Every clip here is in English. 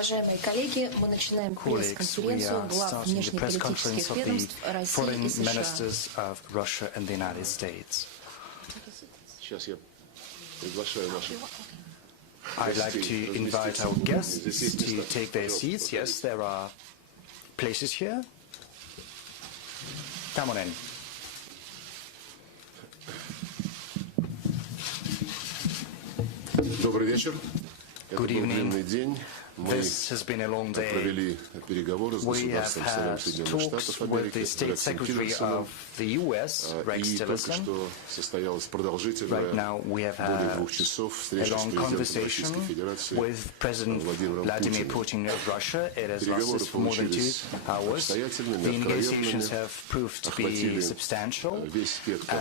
Уважаемые коллеги, мы начинаем пресс-конференцию глав внешнеполитических ведомств России и США. Сейчас я приглашаю наших I'd like to invite our guests to take their seats. Yes, there are places here. Come on in. Добрый вечер. Good evening. Длинный день. This has been a long day. Провели переговоры с государственным советом Соединенных Штатов Америки, Рексом Тиллерсоном. И только что состоялась продолжительная, более 2 часов встреча с президентом Российской Федерации Владимиром Путиным. Переговоры получились обстоятельными, откровенными, охватили весь спектр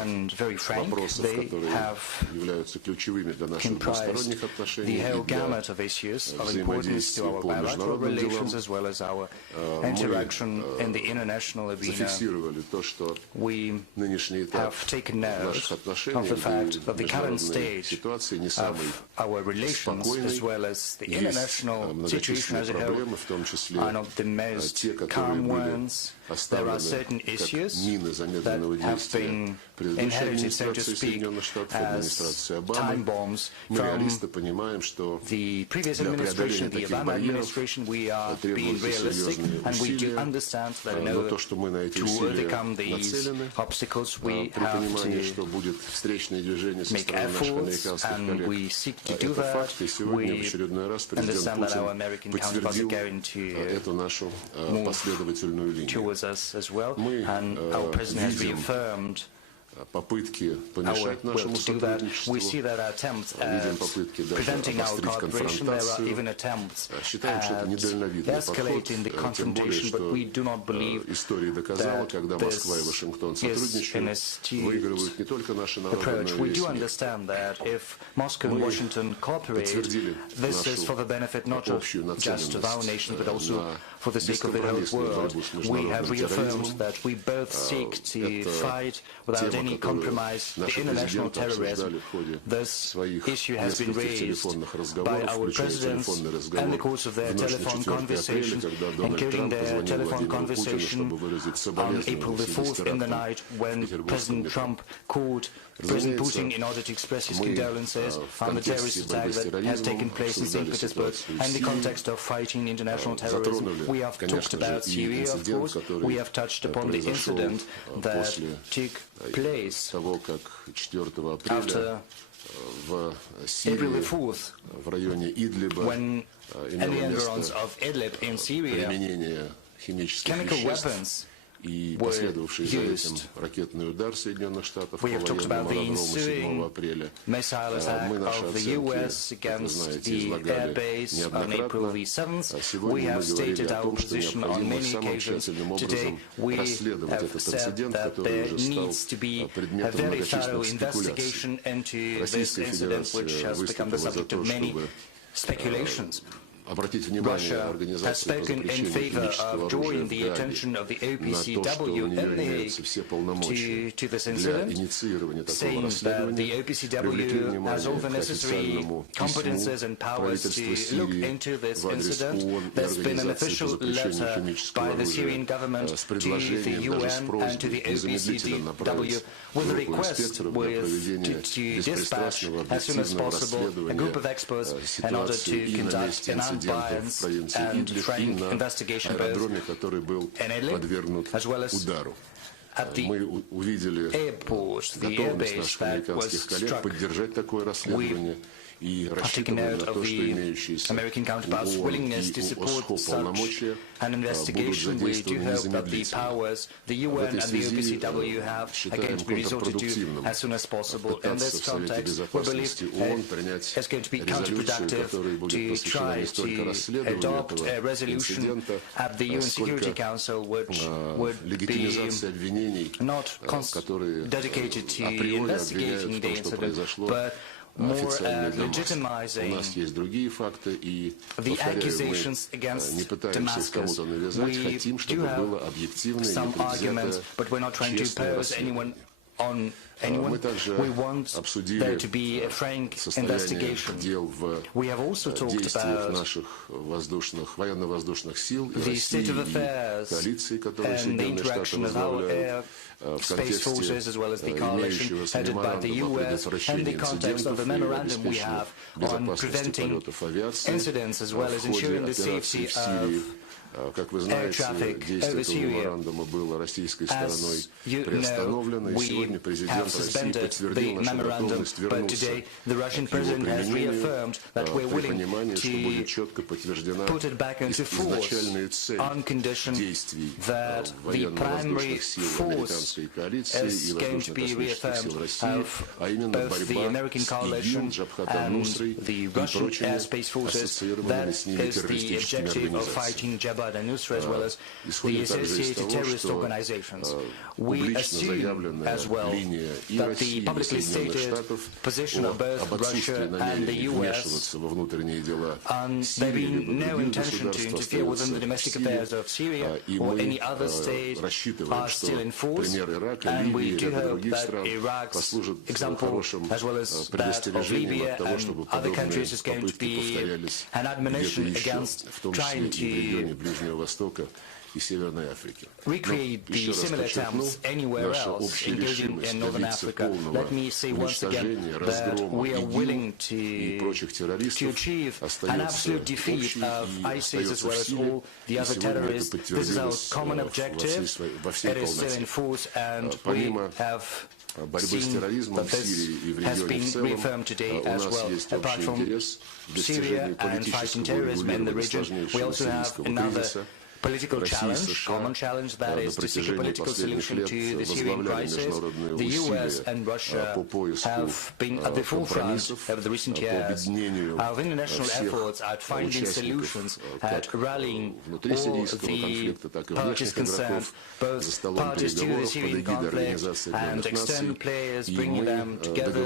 вопросов, которые являются ключевыми для наших двусторонних отношений и для взаимодействия to our bilateral relations as well as our interaction in the international arena. We have taken note of the fact that the current state of our relations as well as the international situation as a whole are not the most calm ones. There are certain issues that have been inherited, so to speak, as time bombs from the previous administration, the Obama administration. We are being realistic, and we do understand that in order to overcome these obstacles, we have to make efforts, and we seek to do that. We understand that our American counterparts are going to move towards us as well, and our president has reaffirmed попытки помешать нашему сотрудничеству, we see that attempts at preventing our cooperation, there are even attempts at escalating the confrontation, but we do not believe that this is an astute approach. We do understand that if Moscow and Washington cooperate, this is for the benefit not just of our nation, but also for the sake of the whole world. We have reaffirmed that we both seek to fight without any compromise the international terrorism. This issue has been raised by our presidents in the course of their telephone conversations, including their telephone conversation on April the 4th in the night when President Trump called President Putin in order to express his condolences on the terrorist attack that has taken place in St. Petersburg. In the context of fighting international terrorism, we have talked about Syria, of course. We have touched upon the incident that took place after April the 4th, when in the environs of Idlib in Syria, chemical weapons were used. We have talked about the ensuing missile attack of the U.S. against the air base on April the 7th. We have stated our position on many occasions. Today we have said that there needs to be a very thorough investigation into this incident, which has become the subject of many speculations. Russia has spoken in favor of drawing the attention of the OPCW in The Hague to this incident, saying that the OPCW has all the necessary competences and powers to look into this incident. There's been an official letter by the Syrian government to the UN and to the OPCW with a request to dispatch as soon as possible a group of experts in order to conduct an unbiased and frank investigation both in Idlib as well as at the airport, the airbase that was struck. We have taken note of the American counterparts' willingness to support such an investigation. We do hope that the powers the UN and the OPCW have are going to be resorted to as soon as possible. In this context, we believe it's going to be counterproductive to try to adopt a resolution at the UN Security Council which would be not dedicated to investigating the incident, but more legitimizing the accusations against Damascus. We do have some arguments, but we're not trying to impose anyone on anyone. We want there to be a frank investigation. We have also talked about the state of affairs and the interaction of our air space forces as well as the coalition headed by the US and the context of the memorandum we have on preventing incidents as well as ensuring the safety of air traffic over Syria. As you know, we have suspended the memorandum, but today the Russian president has reaffirmed that we're willing to put it back into force on condition that the primary force is going to be reaffirmed of both the American coalition and the Russian airspace forces. That is the objective of fighting Jabhat al-Nusra as well as the associated terrorist organizations. We assume as well that the publicly stated position of both Russia and the US on there being no intention to interfere within the domestic affairs of Syria or any other state are still in force, and we do hope that Iraq's example as well as that of Libya and other countries is going to be an admonition against trying to recreate the similar attempts anywhere else, including in Northern Africa. Let me say once again that we are willing to achieve an absolute defeat of ISIS as well as all the other terrorists. This is our common objective. It is still in force, and we have seen that this has been reaffirmed today as well. Apart from Syria and fighting terrorism in the region, we also have another political challenge, common challenge, that is to seek a political solution to the Syrian crisis. The US and Russia have been at the forefront over the recent years of international efforts at finding solutions, at rallying all the parties concerned, both parties to the Syrian conflict and external players, bringing them together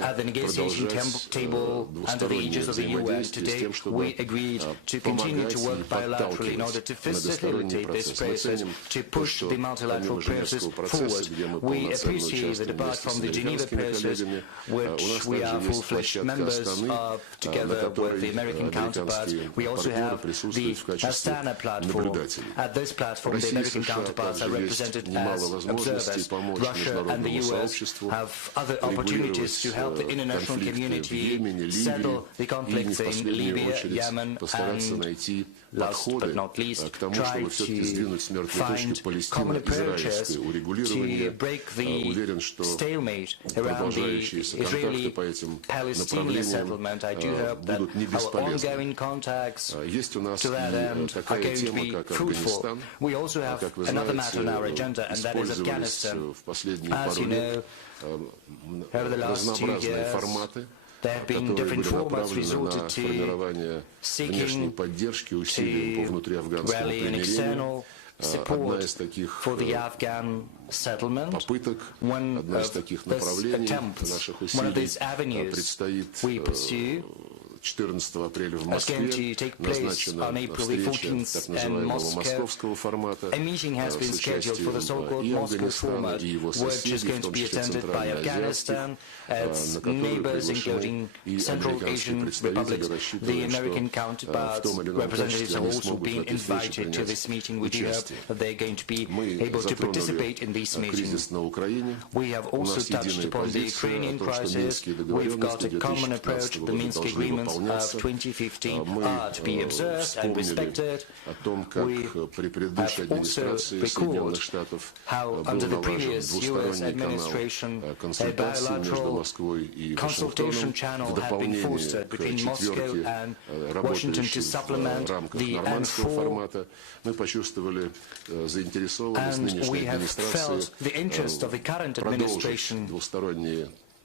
at the negotiation table under the aegis of the US. Today, we agreed to continue to work bilaterally in order to facilitate this process, to push the multilateral process forward. We appreciate that apart from the Geneva process, which we are full-fledged members of, together with the American counterparts, we also have the Astana platform. At this platform, the American counterparts are represented as observers. Russia and the US have other opportunities to help the international community settle the conflicts in Libya, Yemen, and last but not least, try to find common approaches to break the stalemate around the Israeli-Palestinian settlement. I do hope that our ongoing contacts to that end are going to be fruitful. We also have another matter on our agenda, and that is Afghanistan. As you know, over the last 2 years, there have been different formats resorted to seeking to rally an external support for the Afghan settlement. One of these attempts, one of these avenues we pursue is going to take place on April the 14th in Moscow. A meeting has been scheduled for the so-called Moscow format, which is going to be attended by Afghanistan, its neighbors, including Central Asian republics. The American counterparts representatives have also been invited to this meeting. We do hope that they're going to be able to participate in this meeting. We have also touched upon the Ukrainian crisis. We've got a common approach. The Minsk agreements of 2015 are to be observed and respected. We have also recalled how under the previous US administration a bilateral consultation channel had been fostered between Moscow and Washington to supplement the N4, and we have felt the interest of the current administration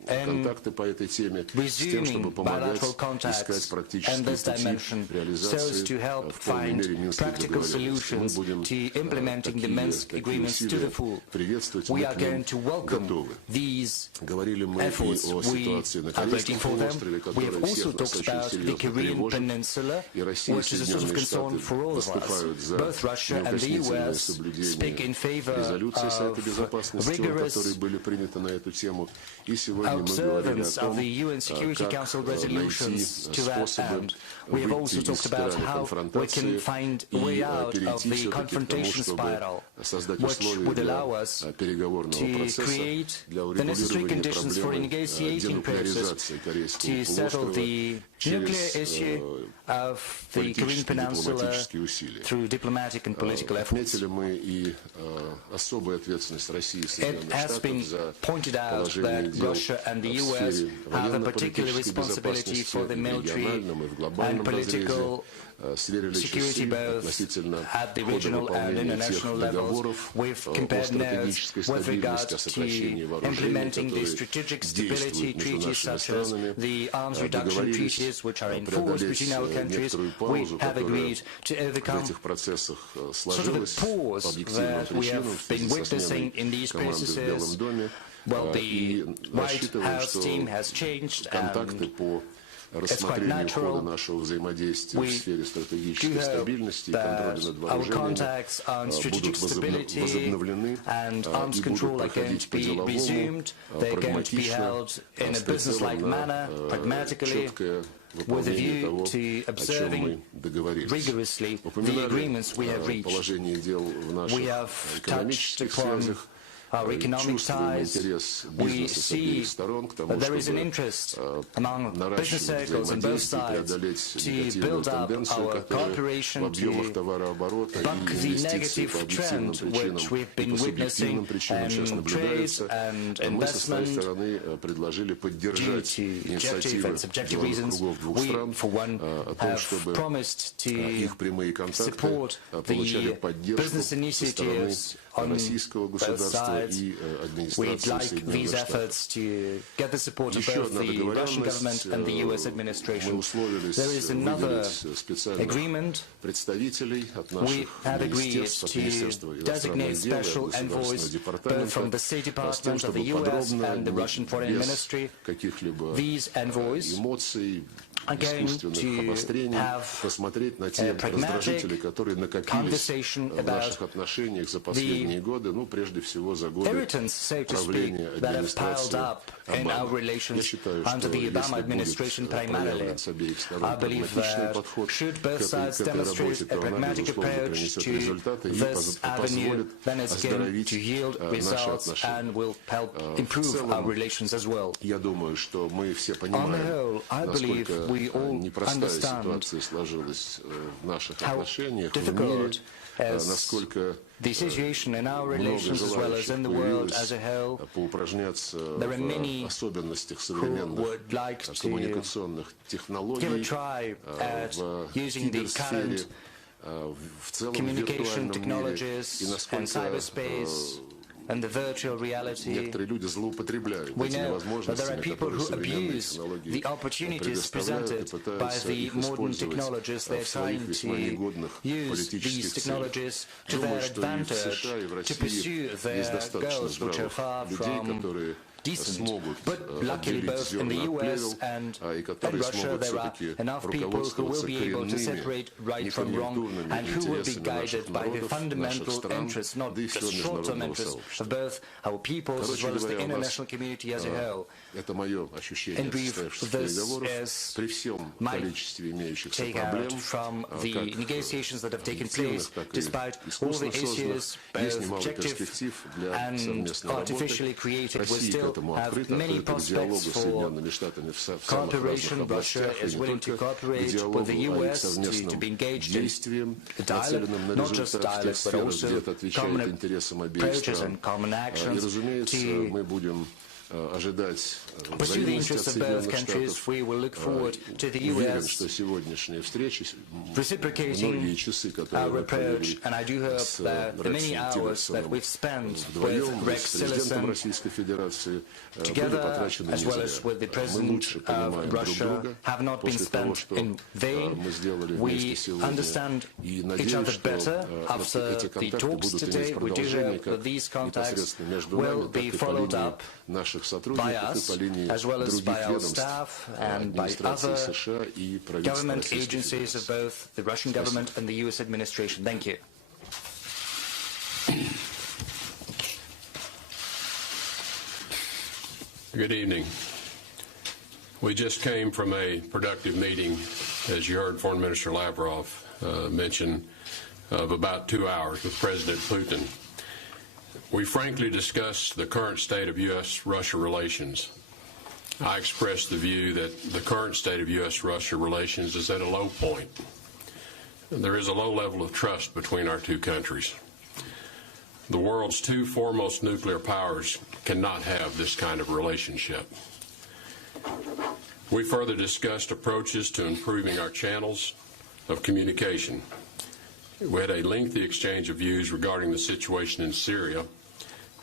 контакты по этой теме с тем, чтобы помогать искать практические пути реализации в полной мере Минских договоренностей. Мы будем такие усилия приветствовать, мы к ним готовы. Говорили мы и о ситуации на Корейском полуострове, которая всех нас очень серьезно тревожит, и Россия и Соединенные Штаты выступают за неукоснительное соблюдение резолюций Совета Безопасности, которые были приняты на эту тему. И сегодня мы говорили о том, как найти способы выйти из спирали конфронтации и перейти все-таки к тому, чтобы создать условия для переговорного процесса, для урегулирования проблемы денуклеаризации Корейского полуострова через политические усилия. Отметили мы и особую ответственность России и Соединенных Штатов за положение дел в сфере военно-политической безопасности в региональном и в глобальном разрезе, сверились усилия относительно хода выполнения тех договоров о стратегической стабильности, о сокращении вооружений, которые действуют между нашими странами, договорились преодолеть некоторую паузу, которая в этих процессах сложилась по объективным причинам в связи со сменой команды в Белом доме, и рассчитываем, что контакты по рассмотрению хода нашего взаимодействия в сфере стратегической стабильности и контроля над вооружениями будут возобновлены и будут проходить по-деловому, прагматично, с прицелом на четкое выполнение того, о чем мы договорились. Упоминали положение дел в наших экономических связях. Чувствуем интерес бизнеса с обеих сторон к тому, чтобы наращивать взаимодействие, преодолеть негативную тенденцию, которая в объемах товарооборота и инвестиций по объективным причинам и по субъективным причинам сейчас наблюдается. Мы со своей стороны предложили поддержать инициативы деловых кругов двух стран о том, чтобы их прямые контакты получали поддержку со стороны российского государства и администрации Соединенных Штатов. Еще одна договоренность. Мы условились выделить специальных представителей от наших министерств, от Министерства иностранных дел, от Государственного департамента, с тем, чтобы подробно, без каких-либо эмоций, искусственных обострений, посмотреть на те раздражители, которые накопились в наших отношениях за последние годы, прежде всего за годы правления администрации Обамы. Я считаю, что если будет проявлен с обеих сторон прагматичный подход к этой работе, то она, безусловно, принесет результаты и позволит оздоровить наши отношения. В целом, я думаю, что мы все понимаем, насколько непростая ситуация сложилась в наших отношениях в мире, насколько много желающих появилось поупражняться в особенностях современных коммуникационных технологий, в киберсфере, в целом в виртуальном мире, и насколько некоторые люди злоупотребляют этими возможностями, которые современные технологии предоставляют, и пытаются их использовать в своих весьма негодных политических целях. Думаю, что и в США, и в России есть достаточно здравых людей, которые смогут отделить зерна от плевел, и которые смогут все-таки руководствоваться коренными, неконъюнктурными интересами наших народов, наших стран, да и всего международного сообщества. Короче говоря, это мое ощущение от состоявшихся переговоров. При всем количестве имеющихся проблем, как объективных, так и искусственно созданных, есть немало перспектив для совместной работы. Россия к этому открыта, открыта к диалогу с Соединенными Штатами в самых разных областях, и не только к диалогу, а и к совместным действиям, нацеленным на результат в тех сферах, где это отвечает интересам обеих стран. И, разумеется, мы будем pursue the interests of both countries. We will look forward to the U.S. reciprocating our approach, and I do hope that the many hours that we've spent with Rex Tillerson together, as well as with the President of Russia, have not been spent in vain. We understand each other better after the talks today. We do hope that these contacts will be followed up by us, as well as by our staff and by other government agencies of both the Russian government and the U.S. administration. Thank you. Good evening. We just came from a productive meeting, as you heard Foreign Minister Lavrov mention, of about 2 hours with President Putin. We frankly discussed the current state of U.S.-Russia relations. I expressed the view that the current state of U.S.-Russia relations is at a low point. There is a low level of trust between our two countries. The world's two foremost nuclear powers cannot have this kind of relationship. We further discussed approaches to improving our channels of communication. We had a lengthy exchange of views regarding the situation in Syria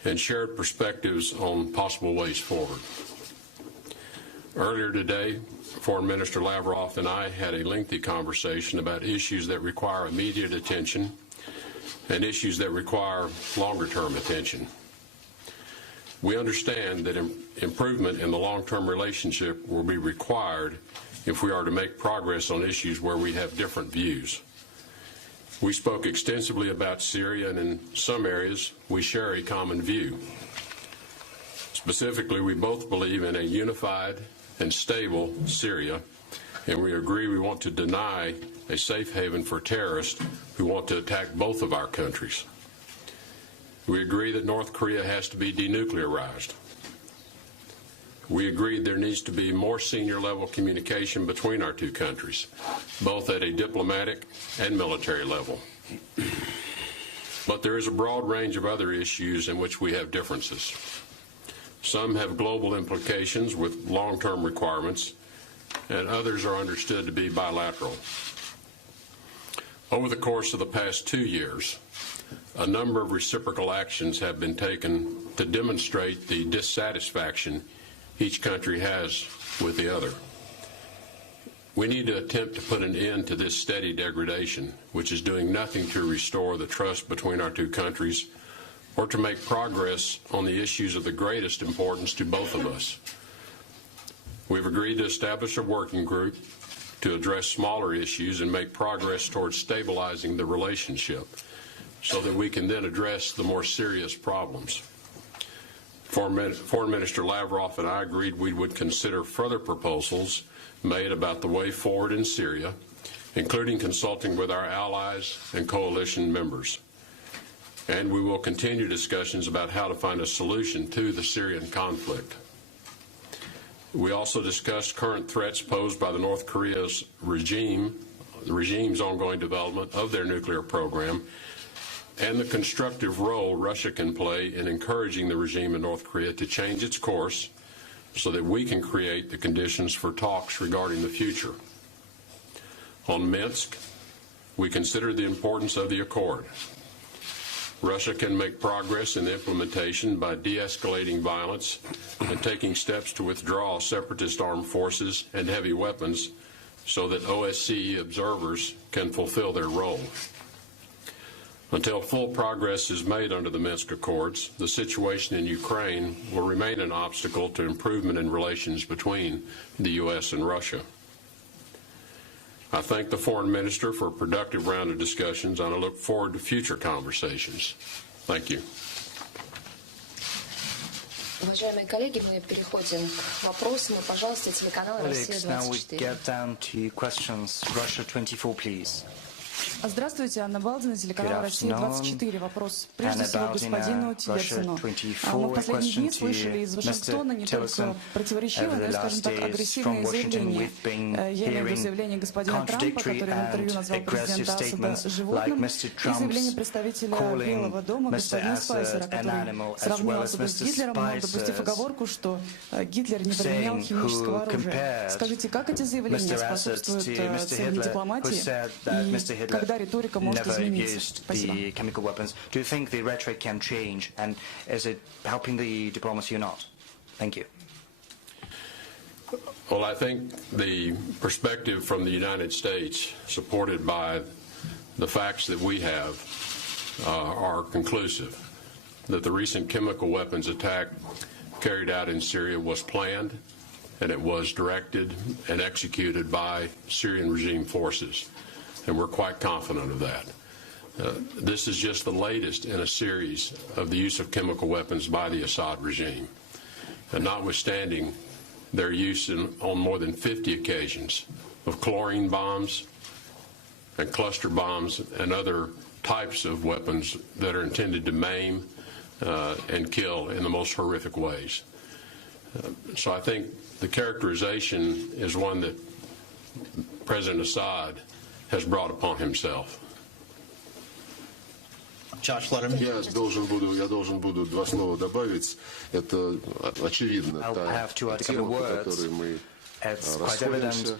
and shared perspectives on possible ways forward. Earlier today, Foreign Minister Lavrov and I had a lengthy conversation about issues that require immediate attention and issues that require longer-term attention. We understand that improvement in the long-term relationship will be required if we are to make progress on issues where we have different views. We spoke extensively about Syria, and in some areas we share a common view. Specifically, we both believe in a unified and stable Syria, and we agree we want to deny a safe haven for terrorists who want to attack both of our countries. We agree that North Korea has to be denuclearized. We agreed there needs to be more senior level communication between our two countries, both at a diplomatic and military level. But there is a broad range of other issues in which we have differences. Some have global implications with long-term requirements, and others are understood to be bilateral. Over the course of the past 2 years, a number of reciprocal actions have been taken to demonstrate the dissatisfaction each country has with the other. We need to attempt to put an end to this steady degradation, which is doing nothing to restore the trust between our two countries or to make progress on the issues of the greatest importance to both of us. We've agreed to establish a working group to address smaller issues and make progress towards stabilizing the relationship so that we can then address the more serious problems. Foreign Minister Lavrov and I agreed we would consider further proposals made about the way forward in Syria, including consulting with our allies and coalition members. And we will continue discussions about how to find a solution to the Syrian conflict. We also discussed current threats posed by the North Korea's regime, the regime's ongoing development of their nuclear program, and the constructive role Russia can play in encouraging the regime in North Korea to change its course so that we can create the conditions for talks regarding the future. On Minsk, we consider the importance of the accord. Russia can make progress in the implementation by de-escalating violence and taking steps to withdraw separatist armed forces and heavy weapons so that OSCE observers can fulfill their role. Until full progress is made under the Minsk Accords, the situation in Ukraine will remain an obstacle to improvement in relations between the U.S. and Russia. I thank the Foreign Minister for a productive round of discussions, and I look forward to future conversations. Thank you. Уважаемые коллеги, мы переходим к вопросам. Пожалуйста, телеканал Россия 24. Now we get down to questions. Russia 24, please. Здравствуйте, Анна Балдина, телеканал «Россия-24». Вопрос прежде всего господину Тиллерсону. Мы в последние дни слышали из Вашингтона не только противоречивые, но и, скажем так, агрессивные заявления. Я имею в виду заявление господина Трампа, который в интервью назвал президента Асада животным, и заявление представителя Белого дома господина Спайсера, который сравнил Асада с Гитлером, но допустив оговорку, что Гитлер не применял химического оружия. Скажите, как эти заявления способствуют цели дипломатии и когда риторика может измениться? Спасибо. Do you think the rhetoric can change, and is it helping the diplomacy or not? Thank you. Well, I think the perspective from the United States, supported by the facts that we have, are conclusive. That the recent chemical weapons attack carried out in Syria was planned, and it was directed and executed by Syrian regime forces. And we're quite confident of that. This is just the latest in a series of the use of chemical weapons by the Assad regime. And notwithstanding their use on more than 50 occasions of chlorine bombs and cluster bombs and other types of weapons that are intended to maim and kill in the most horrific ways. So I think the characterization is one that President Assad has brought upon himself. Я должен буду два слова добавить. Это очевидно та тема, по которой мы расходимся,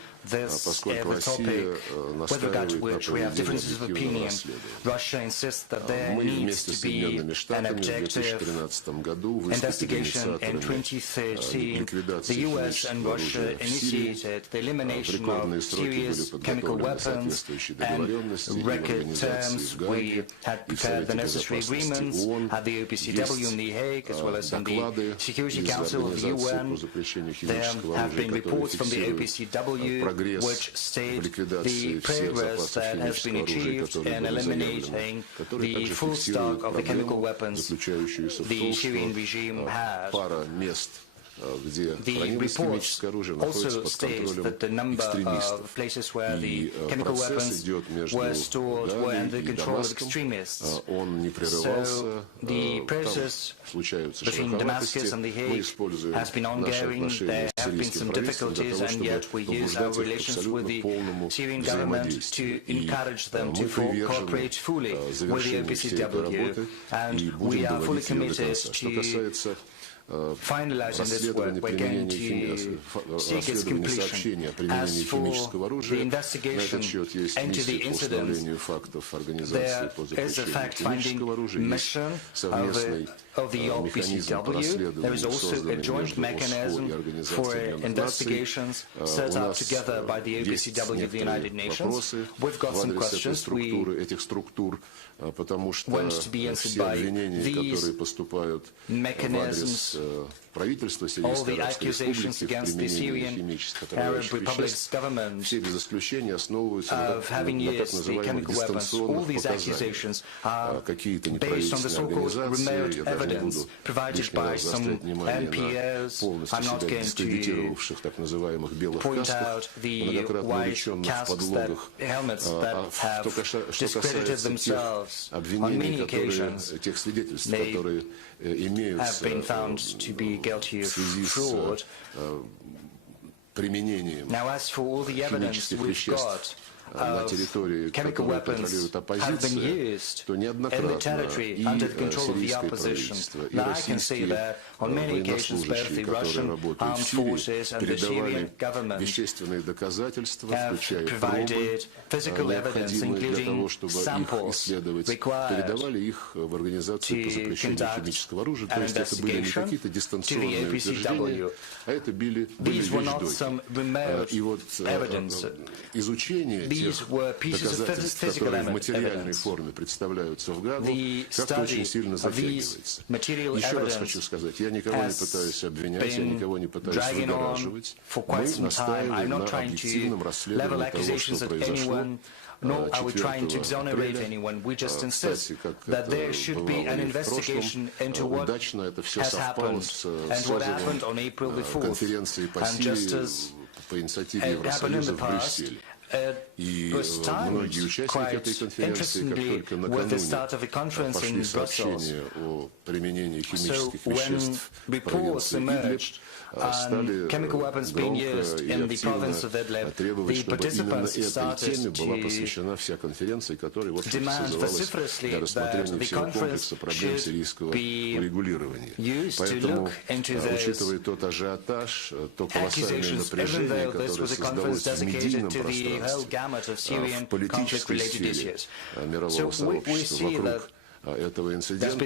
поскольку Россия настаивает на проведении объективного расследования. Мы вместе с Соединенными Штатами в 2013 году выступили инициаторами ликвидации химического оружия в Сирии. В рекордные сроки были подготовлены соответствующие договоренности и в организации в Гааге, и в Совете Безопасности ООН. Есть доклады из Организации по запрещению химического оружия, которые фиксируют which state the progress that has been achieved in eliminating the full stock of the chemical weapons the Syrian regime has. The reports also state that the number of places where the chemical weapons were stored were under the control of extremists. So the process between Damascus and The Hague has been ongoing. There have been some difficulties, and yet we use our relations with the Syrian government to encourage them to cooperate fully with the OPCW, and we are fully committed to finalizing this work. We're going to seek its completion. As for the investigation into the incident, there is a fact-finding mission of the OPCW. There is also a joint mechanism for investigations set up together by the OPCW of the United Nations. We've got some questions we want to be answered by these mechanisms. All the accusations against the Syrian Arab Republic's government of having used the chemical weapons, all these accusations are based on the so-called remote evidence provided by some NPOs. I'm not going to point out the white casks, helmets that have discredited themselves on many occasions. They have been found to be guilty of fraud. Now, as for all the evidence we've got of chemical weapons have been used in the territory under the control of the opposition. Now, I can say that on many occasions both the Russian armed forces and the Syrian government have provided physical evidence, including samples required to conduct an investigation to the OPCW. These were not some remote evidence. These were pieces of physical evidence. The study of these material evidence has been dragging on for quite some time. I'm not trying to level accusations at anyone, nor are we trying to exonerate anyone. We just insist that there should be an investigation into what has happened and what happened on April the 4th. And just as it happened in the past, И многие участники этой конференции, как только накануне пошли сообщения о применении химических веществ в провинции Идлиб, стали громко и активно требовать, чтобы именно этой теме была посвящена вся конференция, которая, в общем, созывалась для рассмотрения всего комплекса проблем сирийского урегулирования. Поэтому, учитывая тот ажиотаж, то колоссальное напряжение, которое создалось в медийном пространстве, в политической сфере мирового сообщества вокруг этого инцидента,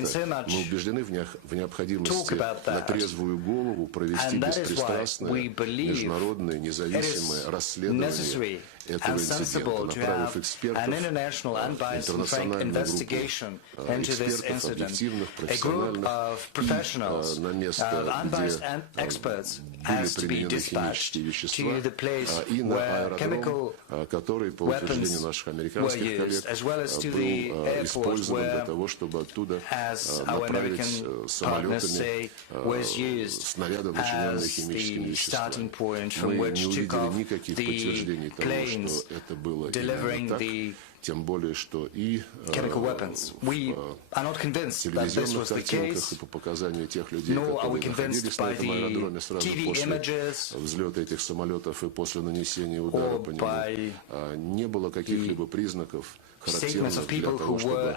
мы убеждены в необходимости на трезвую голову провести беспристрастное, международное, независимое расследование этого инцидента, направив экспертов, интернациональную группу экспертов, объективных, профессиональных, на место, где были применены химические вещества, и на аэродром, который, по утверждению наших американских коллег, был использован для того, чтобы оттуда направить самолетами снаряды, начиненные химическими веществами. Мы не увидели никаких подтверждений того, что это было именно так, тем более, что и в телевизионных картинках и по показанию тех людей, которые находились на этом аэродроме сразу после взлета этих самолетов и после нанесения удара по нему, не было каких-либо признаков, характерных для того, чтобы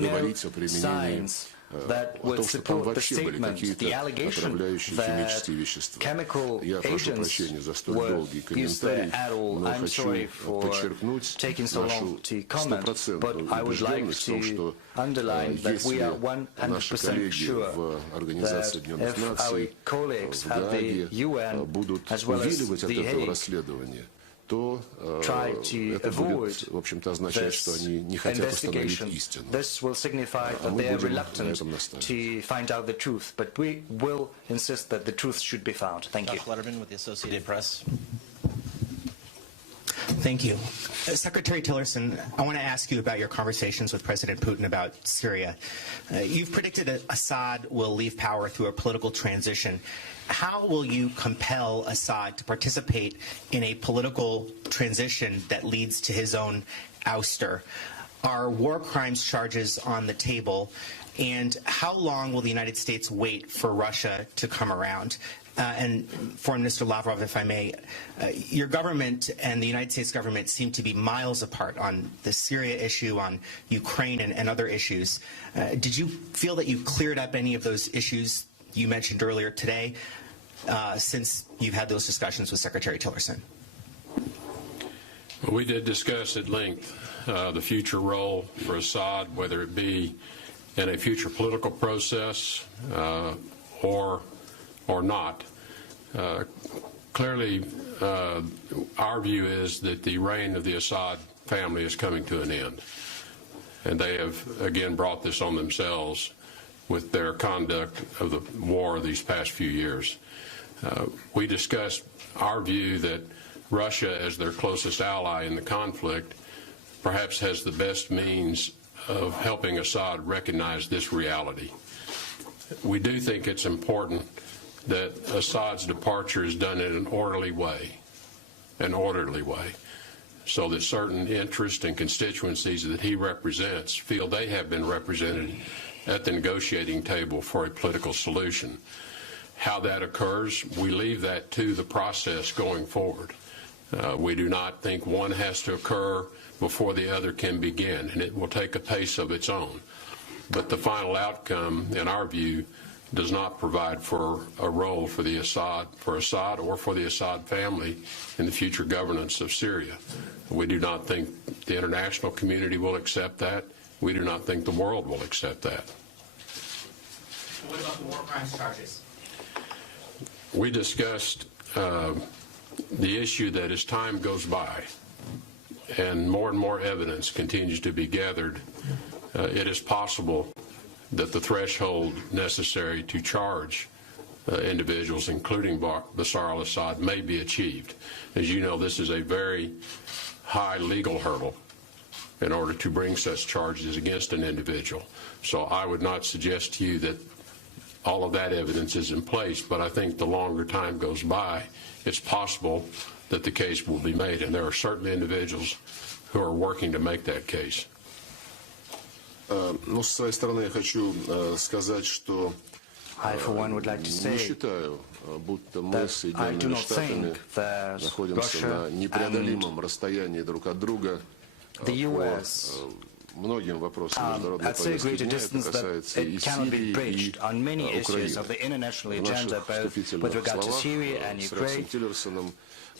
говорить о применении, о том, что там вообще были какие-то отравляющие химические вещества. Я прошу прощения за столь долгий комментарий, но хочу подчеркнуть нашу стопроцентную убежденность в том, что если наши коллеги в Организации Объединенных Наций, в Гааге будут увиливать от этого расследования, то это будет, в общем-то, означать, что они не хотят установить истину. А мы будем на этом настаивать. Thank you. Secretary Tillerson, I want to ask you about your conversations with President Putin about Syria. You've predicted that Assad will leave power through a political transition. How will you compel Assad to participate in a political transition that leads to his own ouster? Are war crimes charges on the table? And how long will the United States wait for Russia to come around? And Foreign Minister Lavrov, if I may, your government and the United States government seem to be miles apart on the Syria issue, on Ukraine and other issues. Did you feel that you cleared up any of those issues you mentioned earlier today since you've had those discussions with Secretary Tillerson? Well, we did discuss at length the future role for Assad, whether it be in a future political process or not. Clearly, our view is that the reign of the Assad family is coming to an end. And they have, again, brought this on themselves with their conduct of the war these past few years. We discussed our view that Russia, as their closest ally in the conflict, perhaps has the best means of helping Assad recognize this reality. We do think it's important that Assad's departure is done in an orderly way, so that certain interests and constituencies that he represents feel they have been represented at the negotiating table for a political solution. How that occurs, we leave that to the process going forward. We do not think one has to occur before the other can begin, and it will take a pace of its own. But the final outcome, in our view, does not provide for a role for Assad or for the Assad family in the future governance of Syria. We do not think the international community will accept that. We do not think the world will accept that. What about the war crimes charges? We discussed the issue that as time goes by and more evidence continues to be gathered, it is possible that the threshold necessary to charge individuals, including Bashar al-Assad, may be achieved. As you know, this is a very high legal hurdle in order to bring such charges against an individual. So I would not suggest to you that all of that evidence is in place, but I think the longer time goes by, it's possible that the case will be made, and there are certainly individuals who are working to make that case. Ну, с своей стороны я хочу сказать, что I, for one, would like to не say считаю, будто мы с that I do Соединенными not Штатами think that находимся на Russia непреодолимом расстоянии друг от друга the по US многим вопросам международной at so повестки great a дня. Это distance that касается и it cannot be Сирии, bridged и on many issues Украины. of the international В agenda, наших both with вступительных regard to словах Syria and с Ukraine. Рексом Тиллерсоном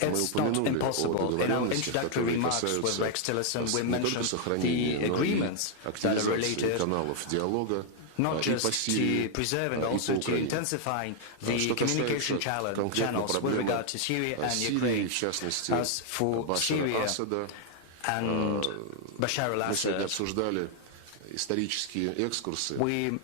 мы It's not упомянули о impossible. In our договоренностях, introductory которые remarks with касаются Rex Tillerson, we не только mentioned сохранения, the но и agreements that are активизации related каналов диалога not и по just Сирии, to preserve and и also по to Украине. intensify the Что communication касается конкретно channels with проблемы regard to Syria and Сирии, Ukraine. в частности, As for Башара Syria Асада, and Bashar мы сегодня al-Assad, обсуждали исторические экскурсы. we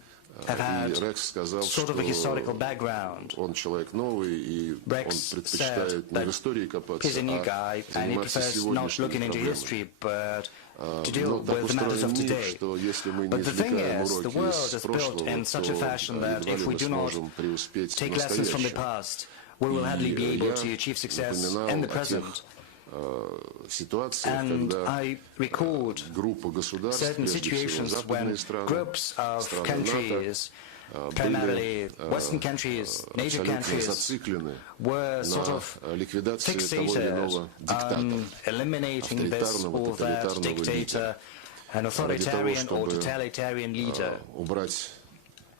have had И Рекс сказал, sort of a historical что background. он человек новый, и он Rex предпочитает said не в that истории копаться, he's a new guy а and he заниматься prefers not сегодняшними looking into проблемами. history but to deal Но так with the matters of устроен мир, today. что если мы не But the thing извлекаем is, the уроки world из is built прошлого, in such a то fashion that едва ли if we мы do not сможем преуспеть в take lessons from the настоящем. past, we will hardly be able Я to achieve success упоминал in the о present. тех ситуациях, And когда I recalled группа государств, certain прежде всего situations западные when страны, groups of страны countries, НАТО, primarily были Western countries, NATO абсолютно countries, зациклены were sort на of ликвидации того или fixated иного диктатора, on eliminating this авторитарного, or that тоталитарного dictator, an ради того, authoritarian or чтобы totalitarian leader, убрать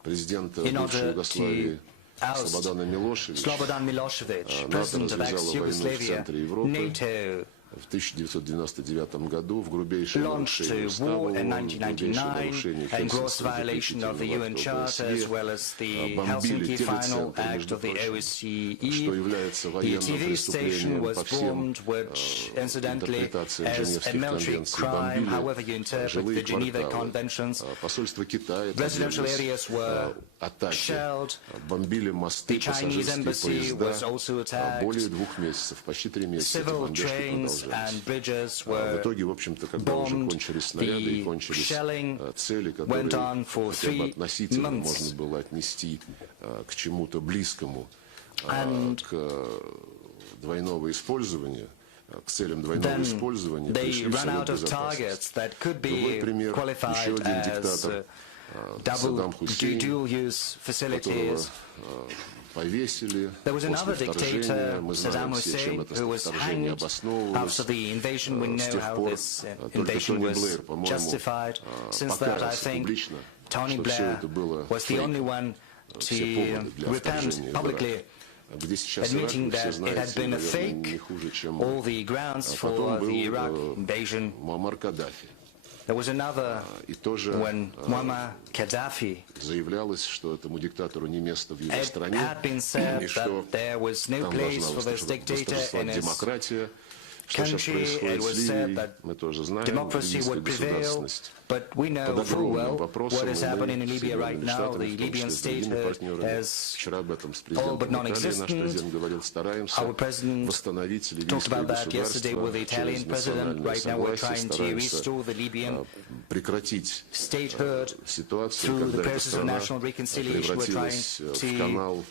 президента in бывшей order Югославии to oust Слободана Милошевича. Slobodan Milosevic, НАТО president of развязало войну в ex-Yugoslavia, центре Европы NATO в 1999 году в грубейшем launched нарушении a Устава war in ООН, в грубейшем 1999 нарушении and gross Хельсинкского violation of the UN заключительного Charter акта as well as the бомбили Helsinki Final телецентр, Act между of the прочим, OSCE. что является The военным TV station преступлением was по всем bombed, which incidentally интерпретациям as a Женевских military конвенций, crime, бомбили however you interpret the жилые Geneva кварталы. Conventions. Посольство Китая Residential areas подверглось were атаке, shelled. бомбили мосты, The Chinese embassy пассажирские was also поезда. attacked. Более 2 месяцев, почти 3 месяца эти Civil бомбежки trains продолжались. and bridges В were итоге, в общем-то, когда уже bombed. кончились снаряды и The кончились shelling цели, went on которые for хотя бы 3 относительно months. можно было отнести к чему-то близкому, And к двойного использования, к целям двойного then использования, they пришли в ran Совет out of targets Безопасности. that could Другой be пример, еще qualified один as диктатор, Саддам Хусейн, dual-use которого facilities. повесили There was после another вторжения. dictator, Мы Saddam знаем все, чем Hussein, это who was вторжение hanged обосновывалось. after the invasion. We С know тех how пор this только invasion Тони was Блэйр, по-моему, justified. Since that, I покаялся think публично, Tony что все Blair это было was the only one все to поводы для repent вторжения в publicly, Ирак. Где сейчас admitting Ирак, вы that все it had знаете, been a наверное, не fake, хуже, чем all the grounds for потом the был Iraq invasion. Муаммар Каддафи. There was another И тоже when Muammar Gaddafi, заявлялось, что этому диктатору не место в его it стране, had been said и что that there was no там place должна for this dictator восторжествовать in his демократия. Что сейчас country. происходит It с was said Ливией, that мы тоже знаем, democracy ливийская would prevail, государственность. but we know Под full огромным well вопросом, what is happening in Libya right Соединенными now. Штатами, The в том числе Libyan с другими state партнерами. is Вчера об этом с all but президентом Италии наш non-existent. президент говорил, стараемся Our president восстановить talked ливийское about that yesterday with the государство Italian через president. национальное Right now we're согласие, trying to стараемся restore the Libyan прекратить statehood ситуацию, through the когда эта process of страна national reconciliation. We're превратилась trying в to канал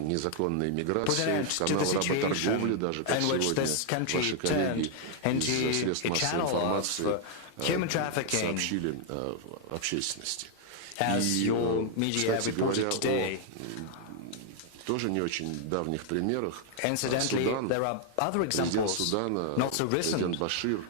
незаконной put an миграции, end в to канал the работорговли, даже situation как in which сегодня this country ваши turned коллеги из into средств a массовой channel информации of human trafficking, сообщили общественности. as И, your media кстати reported говоря, today. о тоже не очень давних примерах. Incidentally, Судан, there are other президент examples, Судана, not so президент recent. Башир,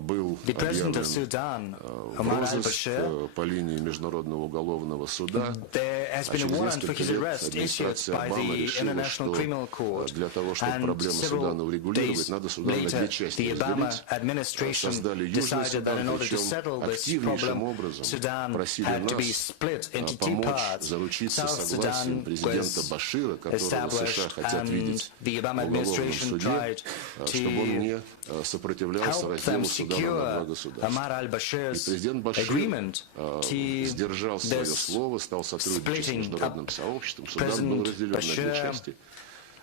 был The president of объявлен Sudan, в Omar розыск al-Bashir, по линии Международного уголовного суда. there has been a через warrant for несколько his лет arrest issued администрация by Обамы the решила, International Criminal что Court. для того, чтобы And проблему Судана several урегулировать, days надо Судан на две later, части the Obama разделить. administration Создали Южный decided that in Судан, order to причем settle this активнейшим problem, образом Sudan просили had to be нас split into two помочь parts. заручиться South согласием Sudan президента was Башира, которого США established, хотят and видеть the в Obama уголовном administration суде, tried чтобы он to не сопротивлялся help разделу them Судана на два secure государства. Omar И al-Bashir's президент Башир agreement to сдержал свое this слово, стал сотрудничать с splitting международным up. сообществом. Судан был President разделен на две Bashir части.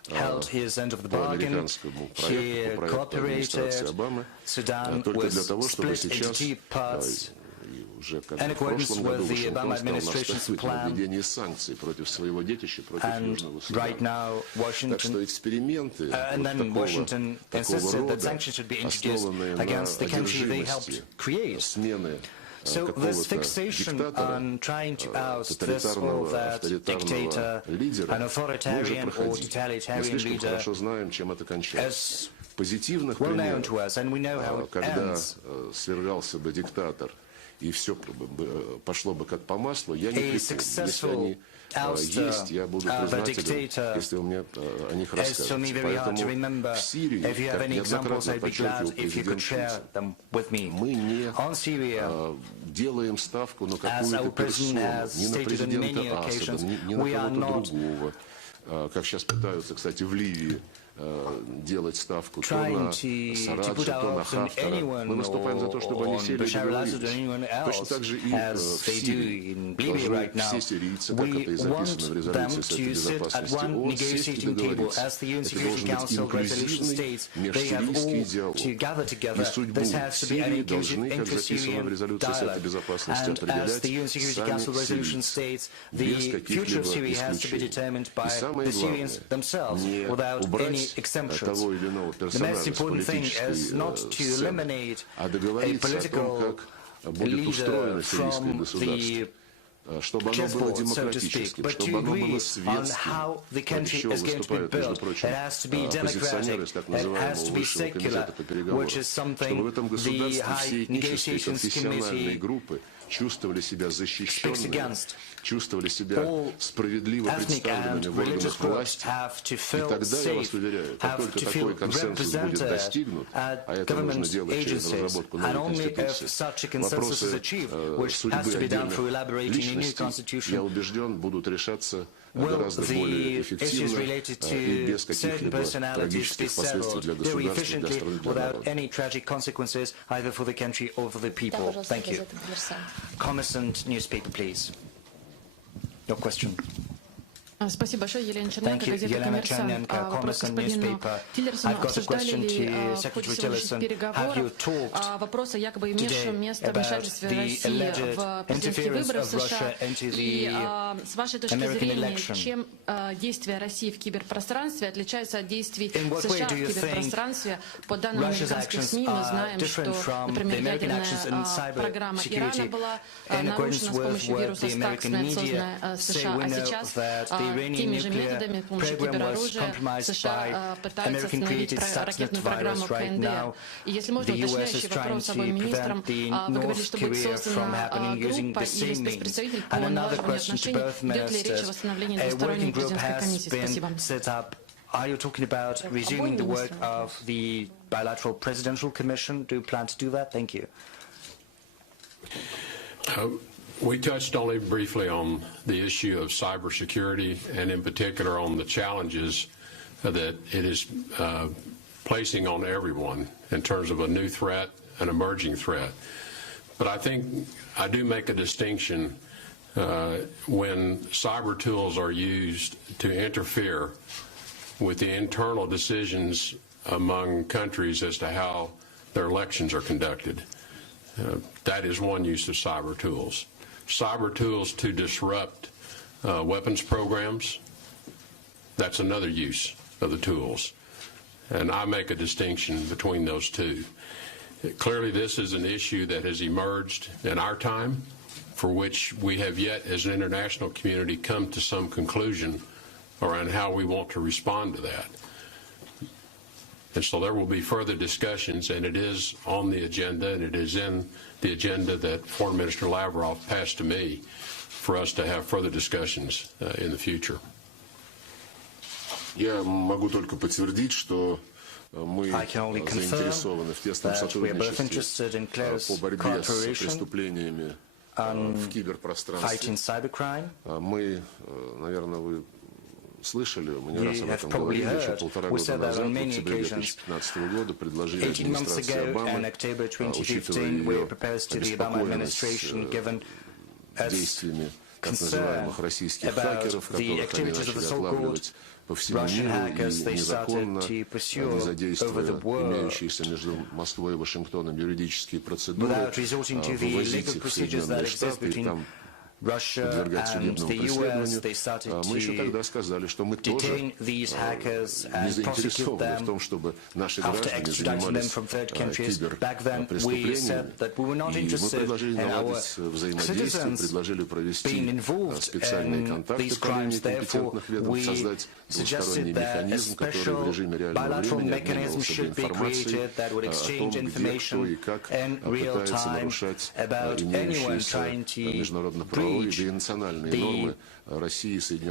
held his end of the По bargain. американскому He проекту администрации cooperated. Обамы, Sudan только was для того, чтобы split into сейчас two parts. уже как в прошлом году Вашингтон стал настаивать на введении санкций против своего детища, против Южного Судана. Так что эксперименты такого рода, основанные на одержимости смены какого-то диктатора, тоталитарного лидера, мы уже проходили. Мы слишком хорошо знаем, чем это кончается. Позитивных примеров, когда свергался бы диктатор и все пошло бы как по маслу, я не припомню. Если они есть, я буду признателен, если вы мне о них расскажете. Поэтому в Сирии, как неоднократно подчеркивал президент Путин, мы не делаем ставку на какую-то персону, ни на президента Асада, ни на кого-то другого. Как сейчас пытаются, кстати, в Ливии делать ставку то на Сараджа, то на Хафтара. Мы выступаем за то, чтобы они сели и договорились. Точно так же и в Сирии. Должны все сирийцы, как это и записано в резолюции Совета Безопасности ООН, сесть и договориться. Это должен быть инклюзивный межсирийский диалог. И судьбу Сирии должны, как записано в резолюции Совета Безопасности, определять сами сирийцы, без каких-либо исключений. И самое главное, не убрать того или иного персонажа с политической сцены, а договориться о том, как будет устроено сирийское государство, чтобы оно было демократическим, чтобы оно было светским. Против чего выступают, между прочим, оппозиционеры из так называемого Высшего комитета по переговорам, чтобы в этом государстве все этнические и конфессиональные группы чувствовали себя защищенными, чувствовали себя справедливо представленными в органах власти. И тогда, я вас уверяю, как только такой консенсус будет достигнут, а это нужно делать через разработку новой Конституции, вопросы судьбы отдельных личностей, я убежден, будут решаться гораздо более эффективно и без каких-либо трагических последствий для государства, для страны, для народа. Commercant newspaper, please. Your question. Спасибо большое. Елена Черненко, газета «Коммерсант». Вопрос господину Тиллерсону. Обсуждали ли в ходе сегодняшних переговоров вопросы, якобы имевшего место вмешательства России в президентские выборы в США? И с вашей точки зрения, чем действия России в киберпространстве отличаются от действий США в киберпространстве? По данным американских СМИ мы знаем, что, например, ядерная программа Ирана была нарушена с помощью вируса Stuxnet, созданная США, а сейчас теми же методами, с помощью кибероружия, США пытаются остановить ракетную программу КНДР. И если можно, уточняющий вопрос обоим министрам. Вы говорили, что будет создана группа или спецпредставитель по налаживанию отношений. Идет ли речь о восстановлении двусторонней президентской комиссии? Спасибо. Are you talking about resuming the work of the bilateral presidential commission? Do you plan to do that? Thank you. We touched only briefly on the issue of cybersecurity and in particular on the challenges that it is placing on everyone in terms of a new threat, an emerging threat. But I think I do make a distinction when cyber tools are used to interfere with the internal decisions among countries as to how their elections are conducted. That is one use of cyber tools. Cyber tools to disrupt weapons programs, that's another use of the tools. And I make a distinction between those two. Clearly, this is an issue that has emerged in our time, for which we have yet, as an international community, come to some conclusion around how we want to respond to that. And so there will be further discussions, and it is on the agenda, and it is in the agenda that Foreign Minister Lavrov passed to me for us to have further discussions in the future. Я могу только подтвердить, что мы заинтересованы в тесном сотрудничестве по борьбе с преступлениями в киберпространстве. Мы, наверное, вы слышали, мы не раз об этом говорили, еще 1,5 года назад, в октябре 2015 года, предложили администрации Обамы, учитывая ее обеспокоенность действиями concern about the activities of the so-called Russian hackers they started to pursue over the world without resorting to the legal procedures that exist between Russia and the US. They started to detain these hackers and prosecute them after extraditing them from third countries. Back then, we said that we were not interested in our citizens being involved in these crimes. Therefore, we suggested that a special bilateral mechanism should be created that would exchange information in real time about anyone trying to breach the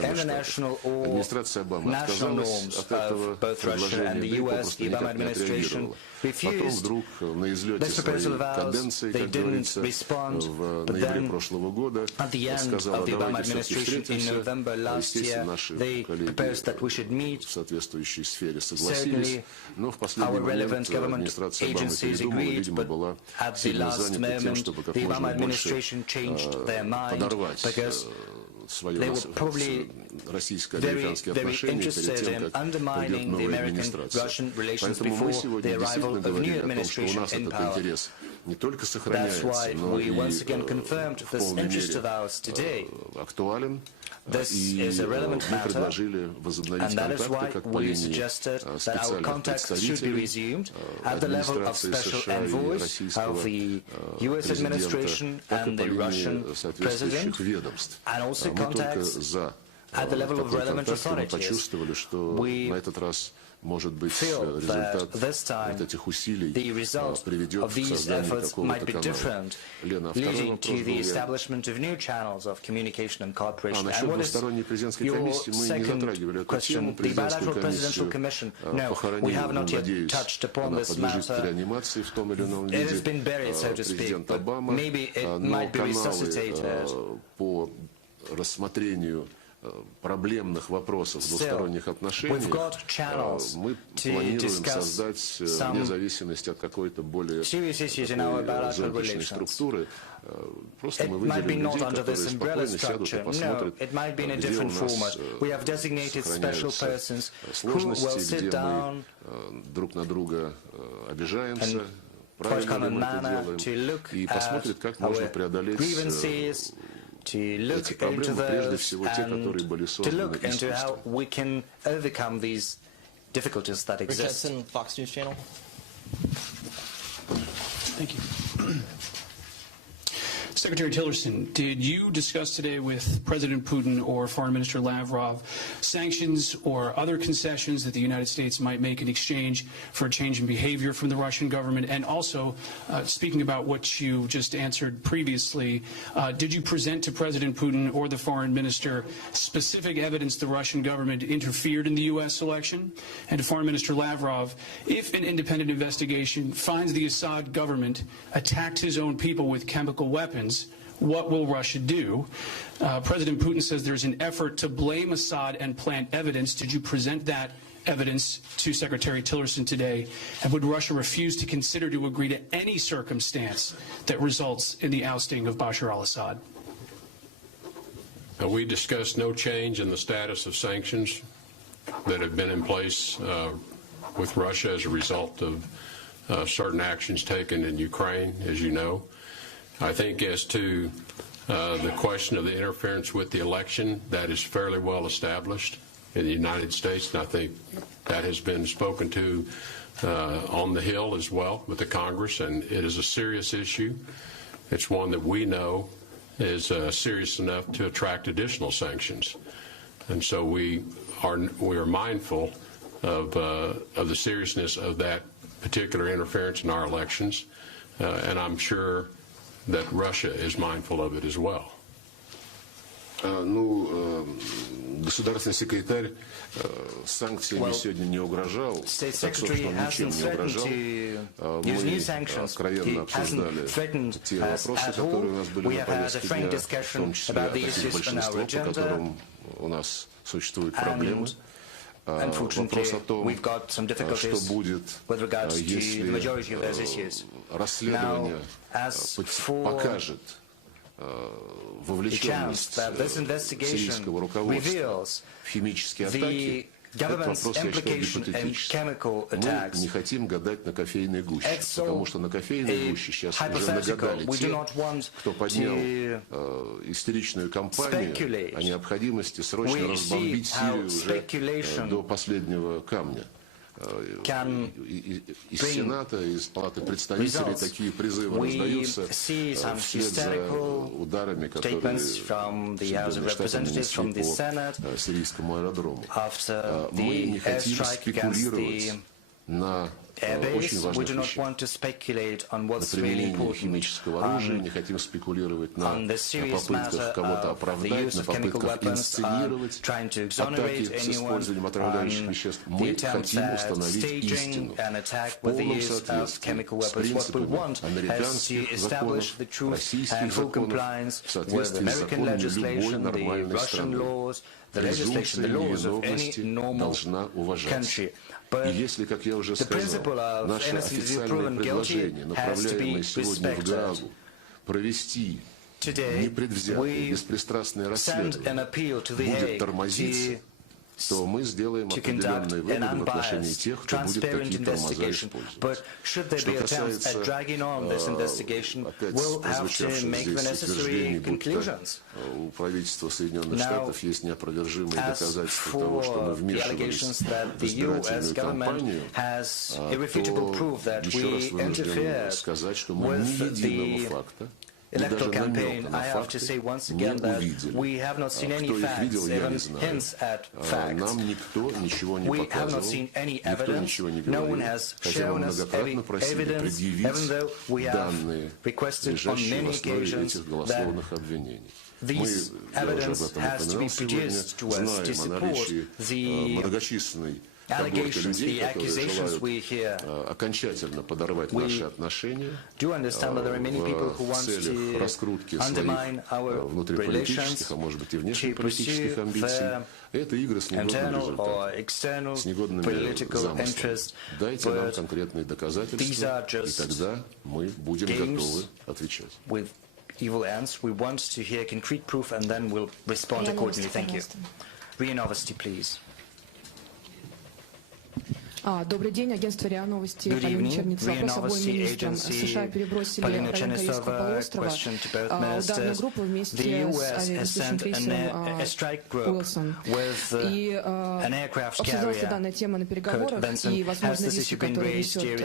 international or national norms of both Russia and the US. The Obama administration refused this proposal of ours. They didn't respond. But then, at the end of the Obama administration in November last year, they proposed that we should meet. Certainly, our relevant government agencies agreed, but at the last moment, the Obama administration changed their mind because they were probably very interested in undermining the American-Russian relations before the arrival of new administration in power. That's why we once again confirmed this interest of ours today. This is a relevant matter, and that is why we suggested that our contacts should be resumed at the level of special envoys of the US administration and the Russian president, and also contacts at the level of relevant authorities. We feel that this time the result of these efforts might be different, leading to the establishment of new channels of communication and cooperation. And what is your second question? The bilateral presidential commission? No, we have not yet touched upon this matter. It has been buried, so to speak, but maybe it might be resuscitated. проблемных вопросов двусторонних отношений, мы планируем создать, вне зависимости от какой-то более зонтичной структуры, просто мы выделим людей, которые спокойно сядут и посмотрят, где у нас сохраняются сложности, где мы друг на друга обижаемся, правильно ли мы это делаем, и посмотрят, как можно преодолеть to look into those and to look into how we can overcome these difficulties that exist. Richardson, Fox News Channel. Thank you. Secretary Tillerson, did you discuss today with President Putin or Foreign Minister Lavrov sanctions or other concessions that the United States might make in exchange for a change in behavior from the Russian government? And also, speaking about what you just answered previously, did you present to President Putin or the Foreign Minister specific evidence the Russian government interfered in the U.S. election? And to Foreign Minister Lavrov, if an independent investigation finds the Assad government attacked his own people with chemical weapons, what will Russia do? President Putin says there's an effort to blame Assad and plant evidence. Did you present that evidence to Secretary Tillerson today? And would Russia refuse to consider to agree to any circumstance that results in the ousting of Bashar al-Assad? We discussed no change in the status of sanctions that have been in place with Russia as a result of certain actions taken in Ukraine, as you know. I think as to the question of the interference with the election, that is fairly well established in the United States, and I think that has been spoken to on the Hill as well with the Congress, and it is a serious issue. It's one that we know is serious enough to attract additional sanctions, and so we are mindful of the seriousness of that particular interference in our elections, and I'm sure that Russia is mindful of it as well. Государственный секретарь санкциями сегодня не угрожал, так, собственно, ничем не угрожал. Мы откровенно обсуждали те вопросы, которые у нас были на повестке дня, в том числе таких большинство, по которым у нас существуют проблемы. Вопрос о том, что будет, если расследование покажет chance that this investigation reveals the government's implication in chemical attacks. It's so hypothetical. We do not want to speculate. We see how speculation can bring results. We see some hysterical statements from the House of Representatives, from the Senate, after the airstrike against the airbase. We do not want to speculate on what's really important on the serious matter of the use of chemical weapons, trying to exonerate anyone, on the attempts at staging an attack with the use of chemical weapons. What we want is to establish the truth and full compliance with American legislation, the Russian laws, the legislation, the laws of any normal country. But the principle of innocence is proven guilty has to be respected. Today, we send an appeal to the Hague to conduct an unbiased, transparent investigation. But should there be attempts at dragging on this investigation, we'll have to make the necessary conclusions. Now, as for the allegations that the U.S. government has irrefutable proof that we interfered with the electoral campaign, I have to say once again that we have not seen any facts, even hints at facts. We have not seen any evidence. No one has shown us any evidence, even though we have requested on many occasions that these evidence has to be produced to us to support the allegations, the accusations we hear. We do understand that there are many people who want to undermine our relations, to pursue their internal or external political interests, but these are just games with evil ends. We want to hear concrete proof and then we'll respond accordingly. Thank you. RIA Novosti, please. Добрый день, агентство РИА Новости, Полина Черницова. Вопрос обоим министрам. США перебросили район Корейского полуострова ударную группу вместе с авианесущим крейсером Уилсон. И обсуждалась данная тема на переговорах и возможные риски, которые несет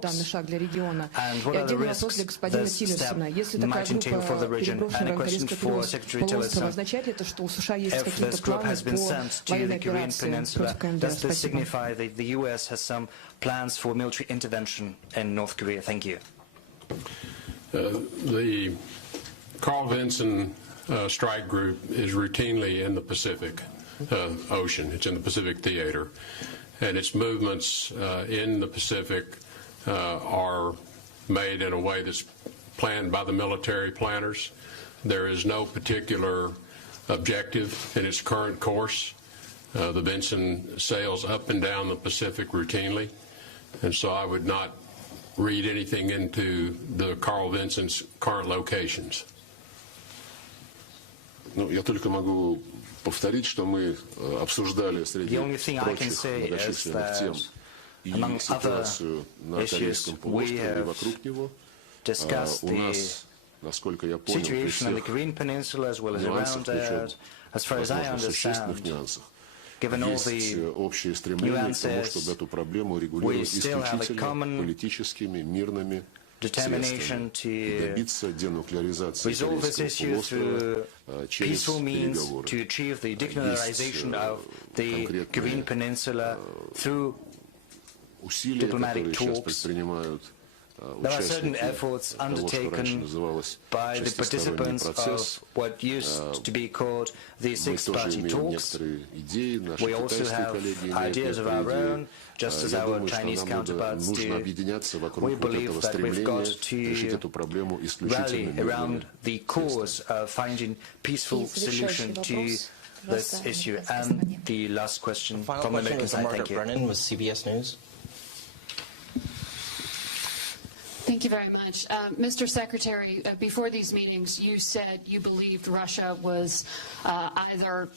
данный шаг для региона. И отдельный вопрос для господина Тиллерсона. Если такая группа переброшена в район Корейского полуострова, означает ли это, что у США есть какие-то планы по военной операции против КНДР? Спасибо. Has some plans for military intervention in North Korea. Thank you. The Carl Vinson strike group is routinely in the Pacific Ocean. It's in the Pacific Theater. And its movements in the Pacific are made in a way that's planned by the military planners. There is no particular objective in its current course. The Vinson sails up and down the Pacific routinely, and so I would not read anything into the Carl Vinson's current locations. Я только могу повторить, что мы обсуждали среди прочих многочисленных тем и ситуацию на Корейском полуострове и вокруг него. У нас, насколько я понял, при всех нюансах, причем возможно существенных нюансах, есть общее стремление к тому, чтобы эту проблему регулировать исключительно политическими, мирными средствами, добиться денуклеаризации Корейского полуострова через переговоры. Есть конкретные усилия, которые сейчас предпринимают There are certain efforts undertaken by the participants of what used to be called the six-party talks. We also have ideas of our own, just as our Chinese counterparts do. We believe that we've got to rally around the cause of finding peaceful solution to this issue. And the last question from the American side. Thank you. Brennan with CBS News. Thank you very much. Mr. Secretary, before these meetings, you said you believed Russia was either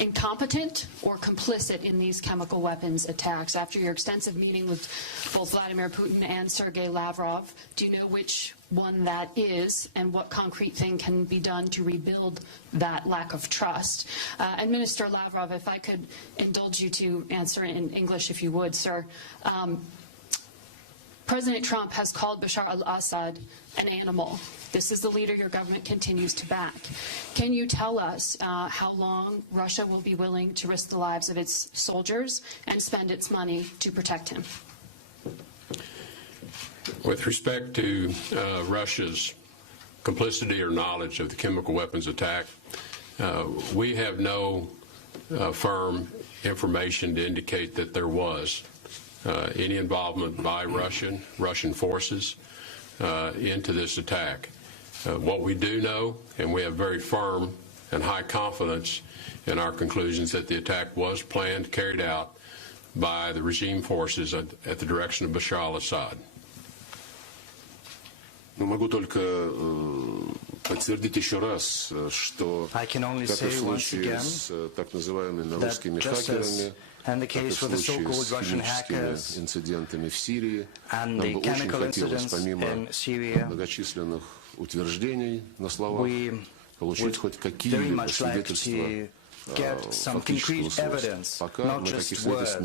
incompetent or complicit in these chemical weapons attacks. After your extensive meeting with both Vladimir Putin and Sergey Lavrov, do you know which one that is and what concrete thing can be done to rebuild that lack of trust? And Minister Lavrov, if I could indulge you to answer in English, if you would, sir. President Trump has called Bashar al-Assad an animal. This is the leader your government continues to back. Can you tell us how long Russia will be willing to risk the lives of its soldiers and spend its money to protect him? With respect to Russia's complicity or knowledge of the chemical weapons attack, we have no firm information to indicate that there was any involvement by Russian forces into this attack. What we do know, and we have very firm and high confidence in our conclusions, that the attack was planned, carried out by the regime forces at the direction of Bashar al-Assad. Могу только подтвердить еще раз, что как и в случае с так называемыми русскими хакерами, and the case for the so-called Russian hackers инцидентами в Сирии, and the chemical incidents in Syria, многочисленных утверждений на словах, получить хоть какие-либо свидетельства get some concrete evidence, not just words.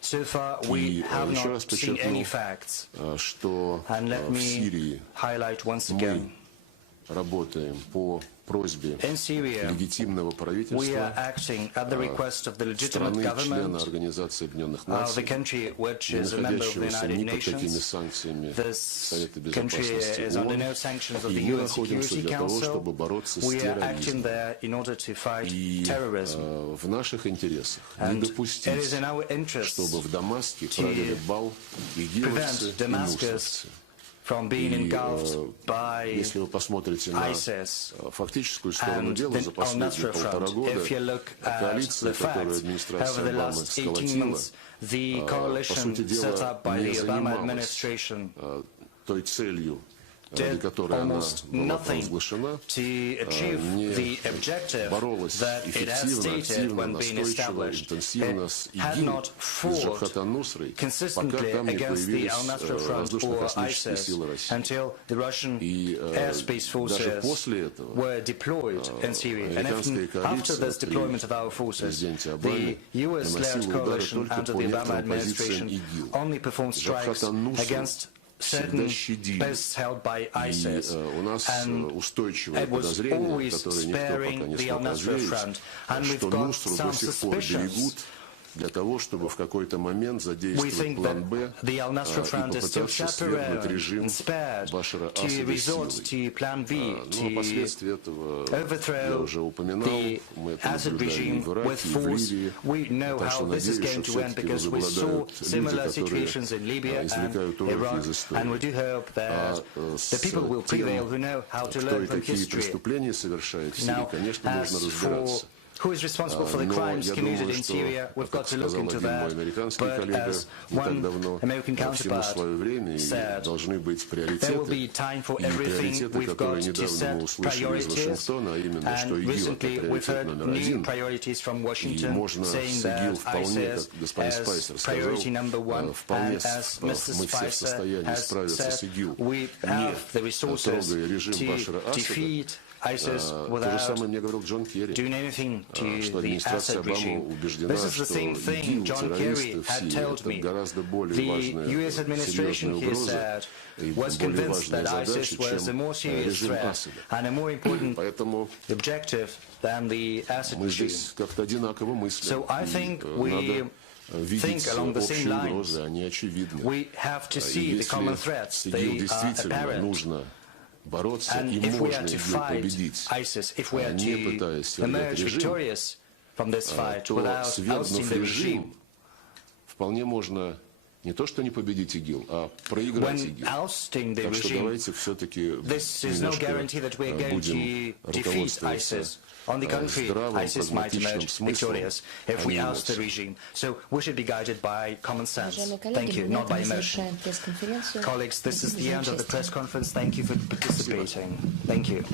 So far, we have not seen any facts. And let me highlight once again, работаем по просьбе легитимного правительства we are acting at the request of the legitimate government of the country which is a member of the United Nations. This country is under no sanctions of the UN Security Council. We are acting there in order to fight terrorism. And it is in our interest to prevent Damascus from being engulfed by ISIS and the al-Nusra Front. If you look at the facts, over the last 18 months, the coalition set up by the Obama administration did almost nothing to achieve the objective that it had stated when being established. It had not fought consistently against the al-Nusra Front or ISIS until the Russian airspace forces were deployed in Syria. And even after this deployment of our forces, the US-led coalition under the Obama administration only performed strikes against certain posts held by ISIS, and it was always sparing the al-Nusra Front, and we've got some suspicions. We think that the al-Nusra Front is still chaperoned and spared to resort to Plan B, to overthrow the Assad regime with force. We know how this is going to end because we saw similar situations in Libya and Iraq, and we do hope that the people will prevail who know how to learn from history. Now, as for who is responsible for the crimes committed in Syria? We've got to look into that. But as one American counterpart said, there will be time for everything. We've got to set priorities. And recently we've heard new priorities from Washington saying that ISIS is priority number one. And as Mr. Spicer has said, we have the resources to defeat ISIS without doing anything to the Assad regime. This is the same thing John Kerry had told me. The US administration, he said, was convinced that ISIS was a more serious threat and a more important objective than the Assad regime. So I think we think along the same lines. We have to see the common threats. They are apparent. And if we are to fight ISIS, if we are to emerge victorious from this fight without ousting the regime, when ousting the regime, this is no guarantee that we are going to defeat ISIS. On the contrary, ISIS might emerge victorious if we oust the regime. So we should be guided by common sense. Thank you, not by emotion. Colleagues, this is the end of the press conference. Thank you for participating. Thank you.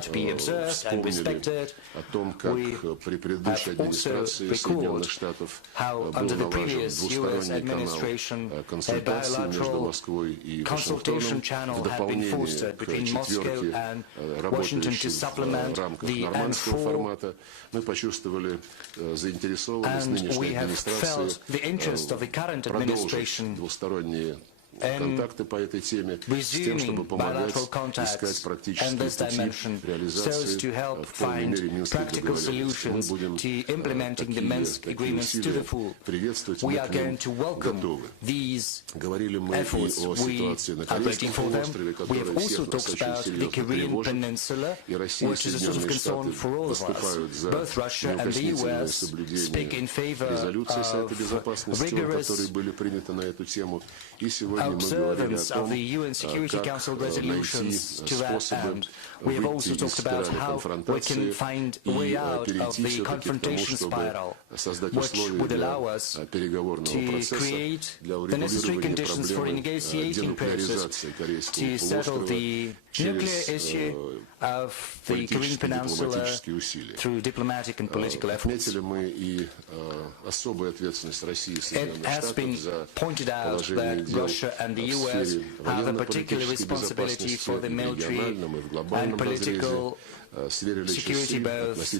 to be observed and respected. We have also recalled how under the previous U.S. administration a bilateral consultation channel had been fostered between Moscow and Washington to supplement the N4, and we have felt the interest of the current administration and resuming bilateral contacts in this dimension so as to help find practical solutions to implementing the Minsk agreements to the full. We are going to welcome these efforts. We are waiting for them. We have also talked about the Korean Peninsula, which is a source of concern for all of us. Both Russia and the US speak in favor of rigorous observance of the UN Security Council resolutions to that end. We have also talked about how we can find a way out of the confrontation spiral, which would allow us to create the necessary conditions for a negotiating process to settle the nuclear issue of the Korean Peninsula through diplomatic and political efforts. It has been pointed out that Russia and the US have a particular responsibility for the military and political security both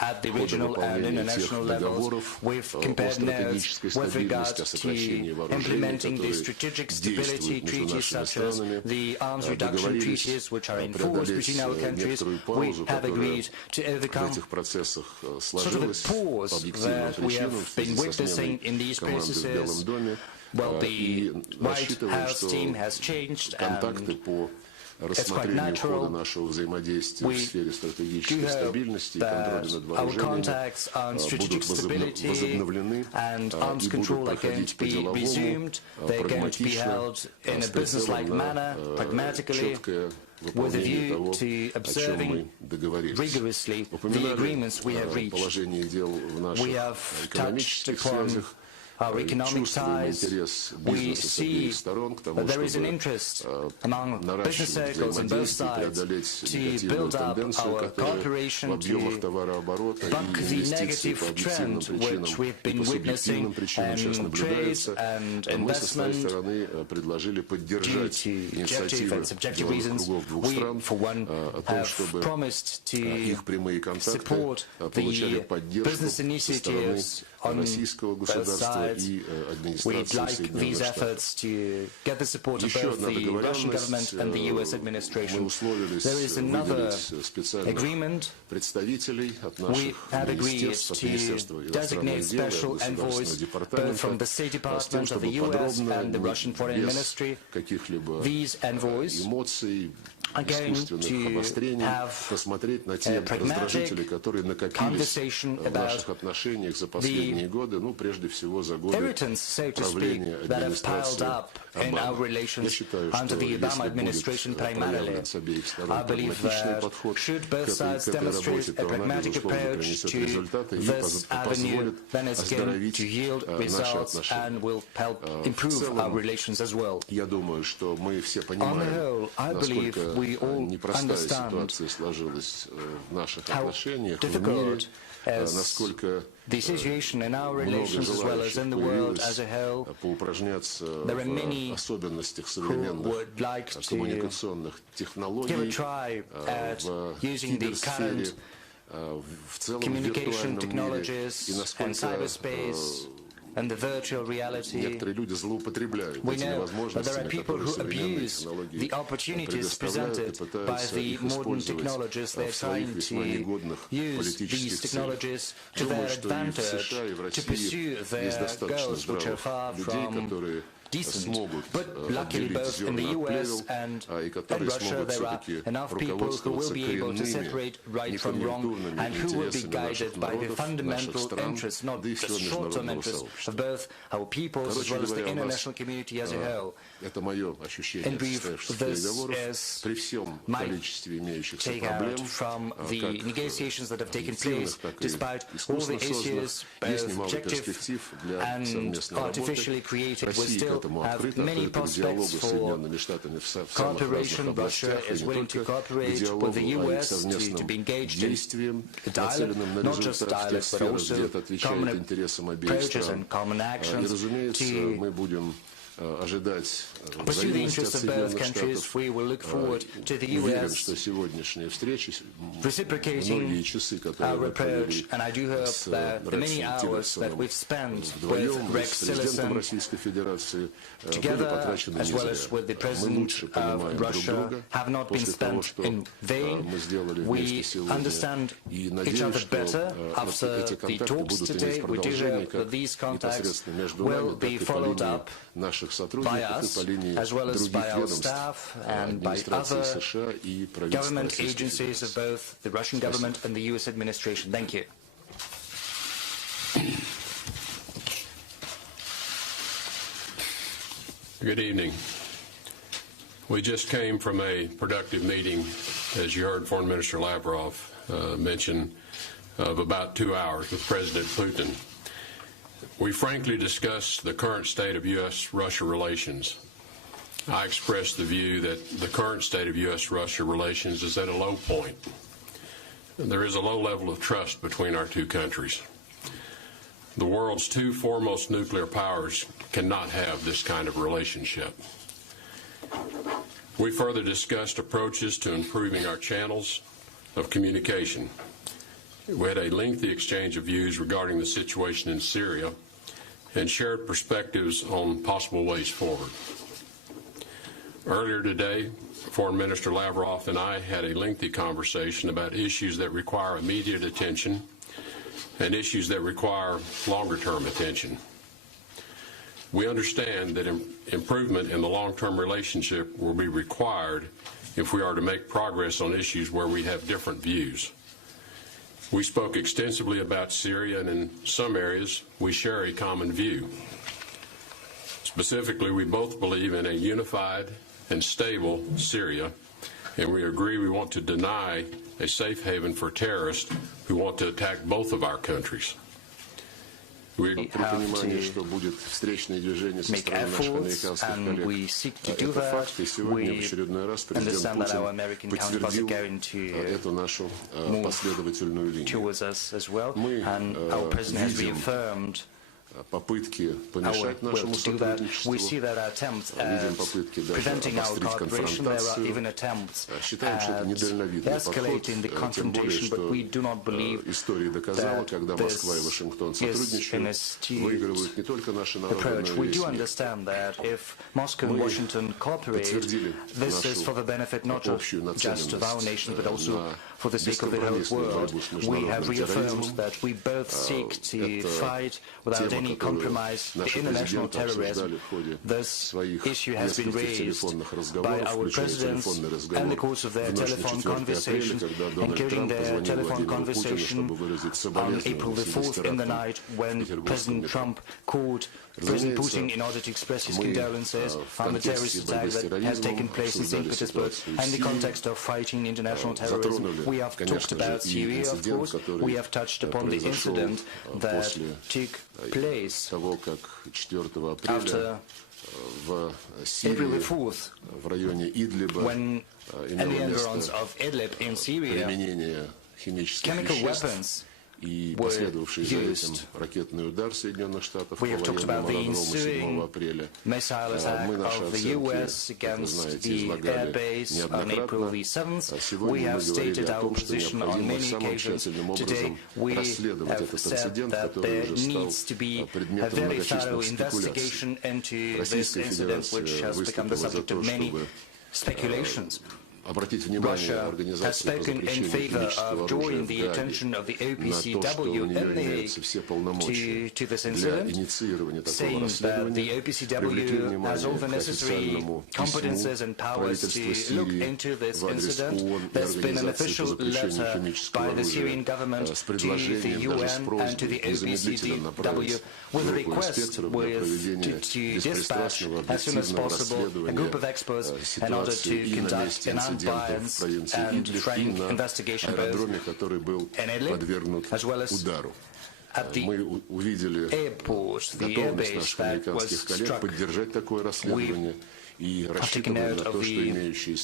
at the regional and international levels. We've compared notes with regard to implementing the strategic stability treaties such as the arms reduction treaties which are in force between our countries. We have agreed to overcome sort of a pause that we have been witnessing in these processes. Well, the White House team has changed, and it's quite natural. We do hope that our contacts on strategic stability and arms control are going to be resumed. They're going to be held in a business-like manner, pragmatically, with a view to observing rigorously the agreements we have reached. We have touched upon our economic ties. We see that there is an interest among business circles on both sides to build up our cooperation, to buck the negative trend which we've been witnessing in trade and investment due to objective and subjective reasons. We, for one, have promised to support the business initiatives on both sides. We'd like these efforts to get the support of both the Russian government and the US administration. There is another agreement. We have agreed to designate special envoys both from the State Department of the US and the Russian Foreign Ministry. These envoys are going to have a pragmatic conversation about the irritants, so to speak, that have piled up in our relations under the Obama administration primarily. I believe that should both sides demonstrate a pragmatic approach to this avenue, then it's going to yield results and will help improve our relations as well. On the whole, I believe we all understand how difficult is the situation in our relations as well as in the world as a whole. There are many who would like to give a try at using the current communication technologies and cyberspace and the virtual reality. We know that there are people who abuse the opportunities presented by the modern technologies. They're trying to use these technologies to their advantage, to pursue their goals, which are far from decent. But luckily, both in the US and in Russia, there are enough people who will be able to separate right from wrong and who will be guided by the fundamental interests, not just short-term interests, of both our peoples as well as the international community as a whole. In brief, this is my take-out from the negotiations that have taken place, despite all the issues, both objective and artificially created. We still have many prospects for cooperation. Russia is willing to cooperate with the US to be engaged in dialogue, not just dialogue, but also common approaches and common actions to pursue the interests of both countries. We will look forward to the US reciprocating our approach, and I do hope that the many hours that we've spent with Rex Tillerson together, as well as with the President of Russia, have not been spent in vain. We understand each other better after the talks today. We do hope that these contacts will be followed up by us, as well as by our staff and by other government agencies of both the Russian government and the US administration. Thank you. Good evening. We just came from a productive meeting, as you heard Foreign Minister Lavrov mention, of about 2 hours with President Putin. We frankly discussed the current state of U.S.-Russia relations. I expressed the view that the current state of U.S.-Russia relations is at a low point. There is a low level of trust between our two countries. The world's two foremost nuclear powers cannot have this kind of relationship. We further discussed approaches to improving our channels of communication. We had a lengthy exchange of views regarding the situation in Syria and shared perspectives on possible ways forward. Earlier today, Foreign Minister Lavrov and I had a lengthy conversation about issues that require immediate attention and issues that require longer-term attention. We understand that improvement in the long-term relationship will be required if we are to make progress on issues where we have different views. We spoke extensively about Syria, and in some areas, we share a common view. Specifically, we both believe in a unified and stable Syria, and we agree we want to deny a safe haven for terrorists who want to attack both of our countries. We have to make efforts, and we seek to do that. We understand that our American counterparts are going to move towards us as well, and our President has reaffirmed our will to do that. We see that attempts at preventing our cooperation. There are even attempts at escalating the confrontation, but we do not believe that this is an astute approach. We do understand that if Moscow and Washington cooperate, this is for the benefit not just of our nation, but also for the sake of the whole world. We have reaffirmed that we both seek to fight without any compromise the international terrorism. This issue has been raised by our presidents in the course of their telephone conversations, including their telephone conversation on April the 4th in the night when President Trump called President Putin in order to express his condolences on the terrorist attack that has taken place in St. Petersburg and the context of fighting international terrorism. We have talked about Syria, of course. We have touched upon the incident that took place after April the 4th, when in the environs of Idlib in Syria, chemical weapons were used. We have talked about the ensuing missile attack of the U.S. against the air base on April the 7th. We have stated our position on many occasions. Today we have said that there needs to be a very thorough investigation into this incident, which has become the subject of many speculations. Russia has spoken in favor of drawing the attention of the OPCW in The Hague to this incident, saying that the OPCW has all the necessary competences and powers to look into this incident. There's been an official letter by the Syrian government to the UN and to the OPCW with a request to dispatch as soon as possible a group of experts in order to conduct an unbiased and frank investigation both in Idlib as well as at the airport, the airbase that was struck. We have taken note of the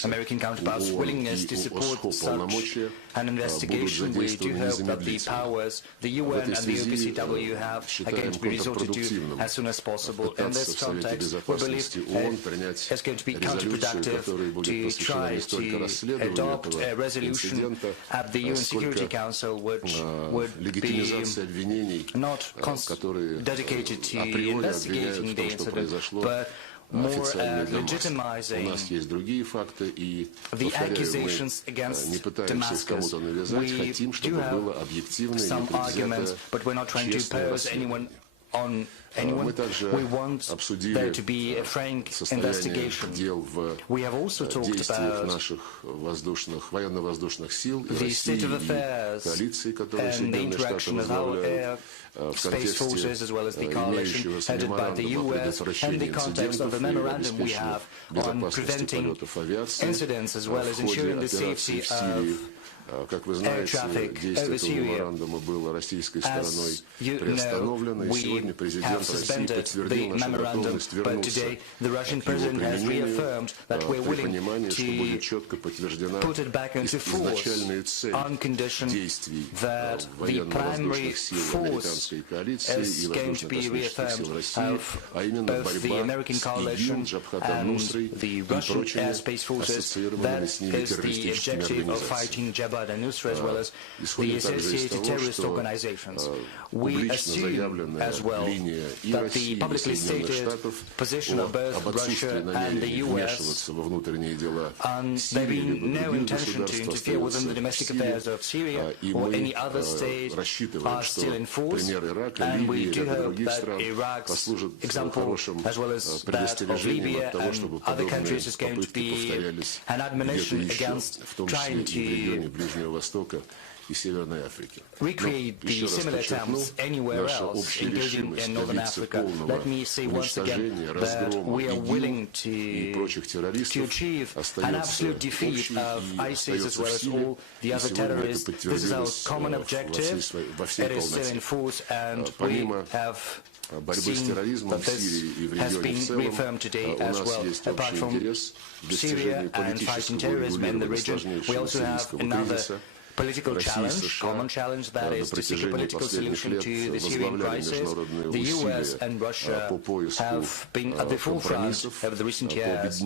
American counterparts' willingness to support such an investigation. We do hope that the powers the UN and the OPCW have are going to be resorted to as soon as possible. In this context, we believe it's going to be counterproductive to try to adopt a resolution at the UN Security Council which would be not dedicated to investigating the incident, but more legitimizing the accusations against Damascus. We do have some arguments, but we're not trying to pose anyone on anyone. We want there to be a frank investigation. We have also talked about the state of affairs and the interaction of our air space forces as well as the coalition headed by the US and the context of the memorandum we have on preventing incidents as well as ensuring the safety of air traffic over Syria. As you know, we have suspended the memorandum, but today the Russian president has reaffirmed that we're willing to put it back into force on condition that the primary force is going to be reaffirmed of both the American coalition and the Russian airspace forces. That is the objective of fighting Jabhat al-Nusra as well as the associated terrorist organizations. We assume as well that the publicly stated position of both Russia and the US and there being no intention to interfere within the domestic affairs of Syria or any other state are still in force, and we do hope that Iraq's example as well as that of Libya and other countries is going to be an admonition against trying to recreate the similar attempts anywhere else, including in Northern Africa. Let me say once again that we are willing to achieve an absolute defeat of ISIS as well as all the other terrorists. This is our common objective. It is still in force, and we have seen that this has been reaffirmed today as well. Apart from Syria and fighting terrorism in the region, we also have another political challenge, common challenge, that is to seek a political solution to the Syrian crisis. The US and Russia have been at the forefront over the recent years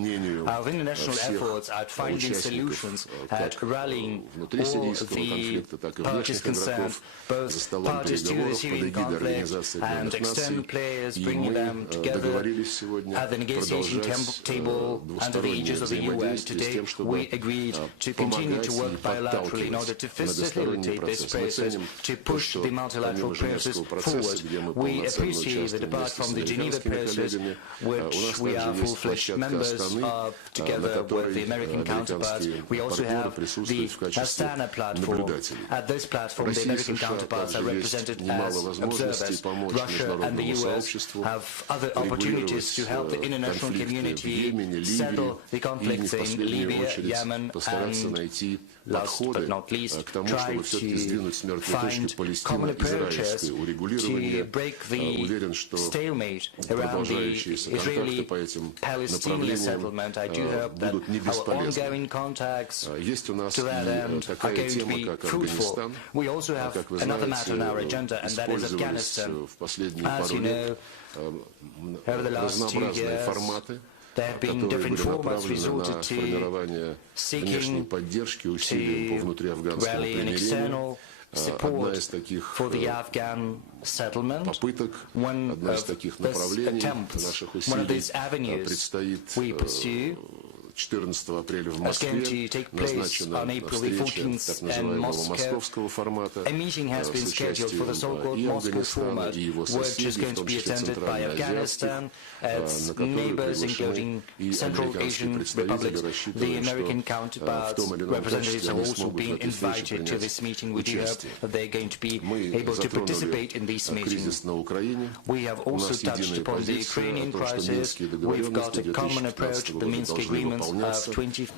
of international efforts at finding solutions, at rallying all the parties concerned, both parties to the Syrian conflict and external players, bringing them together at the negotiation table under the aegis of the US. Today, we agreed to continue to work bilaterally in order to facilitate this process, to push the multilateral process forward. We appreciate that apart from the Geneva process, which we are full-fledged members of, together with the American counterparts, we also have the Astana platform. At this platform, the American counterparts are represented as observers. Russia and the US have other opportunities to help the international community settle the conflicts in Libya, Yemen, and last but not least, try to find common approaches to break the stalemate around the Israeli-Palestinian settlement. I do hope that our ongoing contacts to that end are going to be fruitful. We also have another matter on our agenda, and that is Afghanistan. As you know, over the last 2 years, there have been different formats resorted to seeking to rally an external support for the Afghan settlement. One of this attempts, one of these avenues we pursue 14 апреля в going Москве to take place назначена on April встреча 14th так in называемого Moscow. московского формата A meeting has с been scheduled for the участием so-called и Moscow Афганистана, format, и его which is соседей, going в to том be числе attended by Afghanistan, its на который neighbors, приглашены including и Central американские Asian представители, republics. The рассчитывая, American что counterparts, в том или ином representatives качестве have они also смогут в been этой встрече invited to this meeting. We принять do hope участие. that they're going to be Мы able to затронули participate in this meeting. кризис на Украине. We have У also нас touched единая upon the позиция Ukrainian о том, что crisis. Минские We've got договоренности a common 2015 approach to the года Minsk должны agreements выполняться. of 20.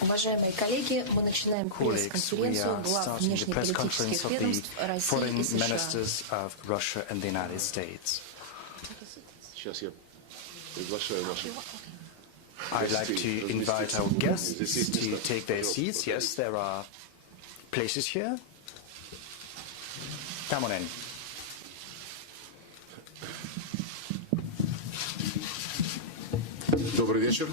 Уважаемые коллеги, мы начинаем пресс-конференцию глав внешнеполитических ведомств России и США. Сейчас я приглашаю наших I'd like to invite our guests to take their seats. Yes, there are places here. Come on in. Добрый вечер.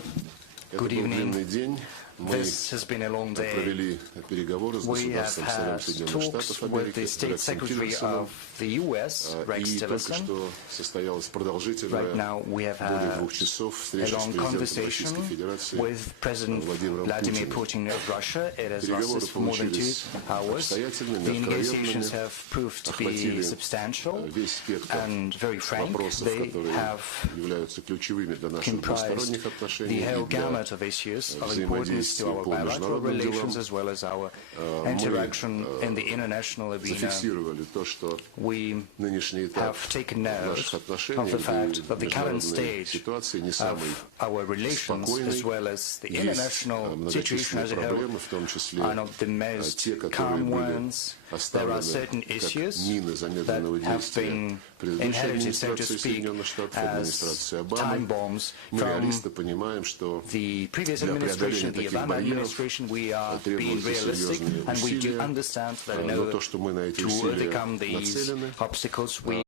Good evening. Длинный день. This has been a long day. Провели переговоры с We have государством had Соединенных talks Штатов with the Америки, State Secretary of the US, Rex и только Tillerson. что состоялась продолжительная, Right now we have более had 2 часов a встреча с long президентом conversation Российской Федерации with President Владимиром Vladimir Путиным. Putin of Russia. It has Переговоры lasted for more than 2 получились hours. обстоятельными, The negotiations откровенными, have proved to be охватили substantial весь спектр and very frank. вопросов, They которые have являются ключевыми для наших comprised двусторонних the отношений whole и для gamut of issues of importance to взаимодействия our по bilateral международным relations делам. as well as our Мы interaction in the international arena. зафиксировали то, что We нынешний этап have taken note наших of отношений the fact that the current международной stage ситуации не of самый our relations спокойный. as well as the Есть international situation многочисленные as a whole проблемы, в том числе are not the most те, которые calm были ones. There are certain оставлены issues как мины замедленного that have действия been предыдущей inherited, so to администрации speak, Соединенных Штатов, as администрации time Обамы. bombs Мы from реалисты понимаем, что the previous для administration, преодоления the таких Obama барьеров administration, we are being требуются realistic серьезные and we do усилия, understand that in но order то, что мы на эти to усилия overcome these нацелены, obstacles, we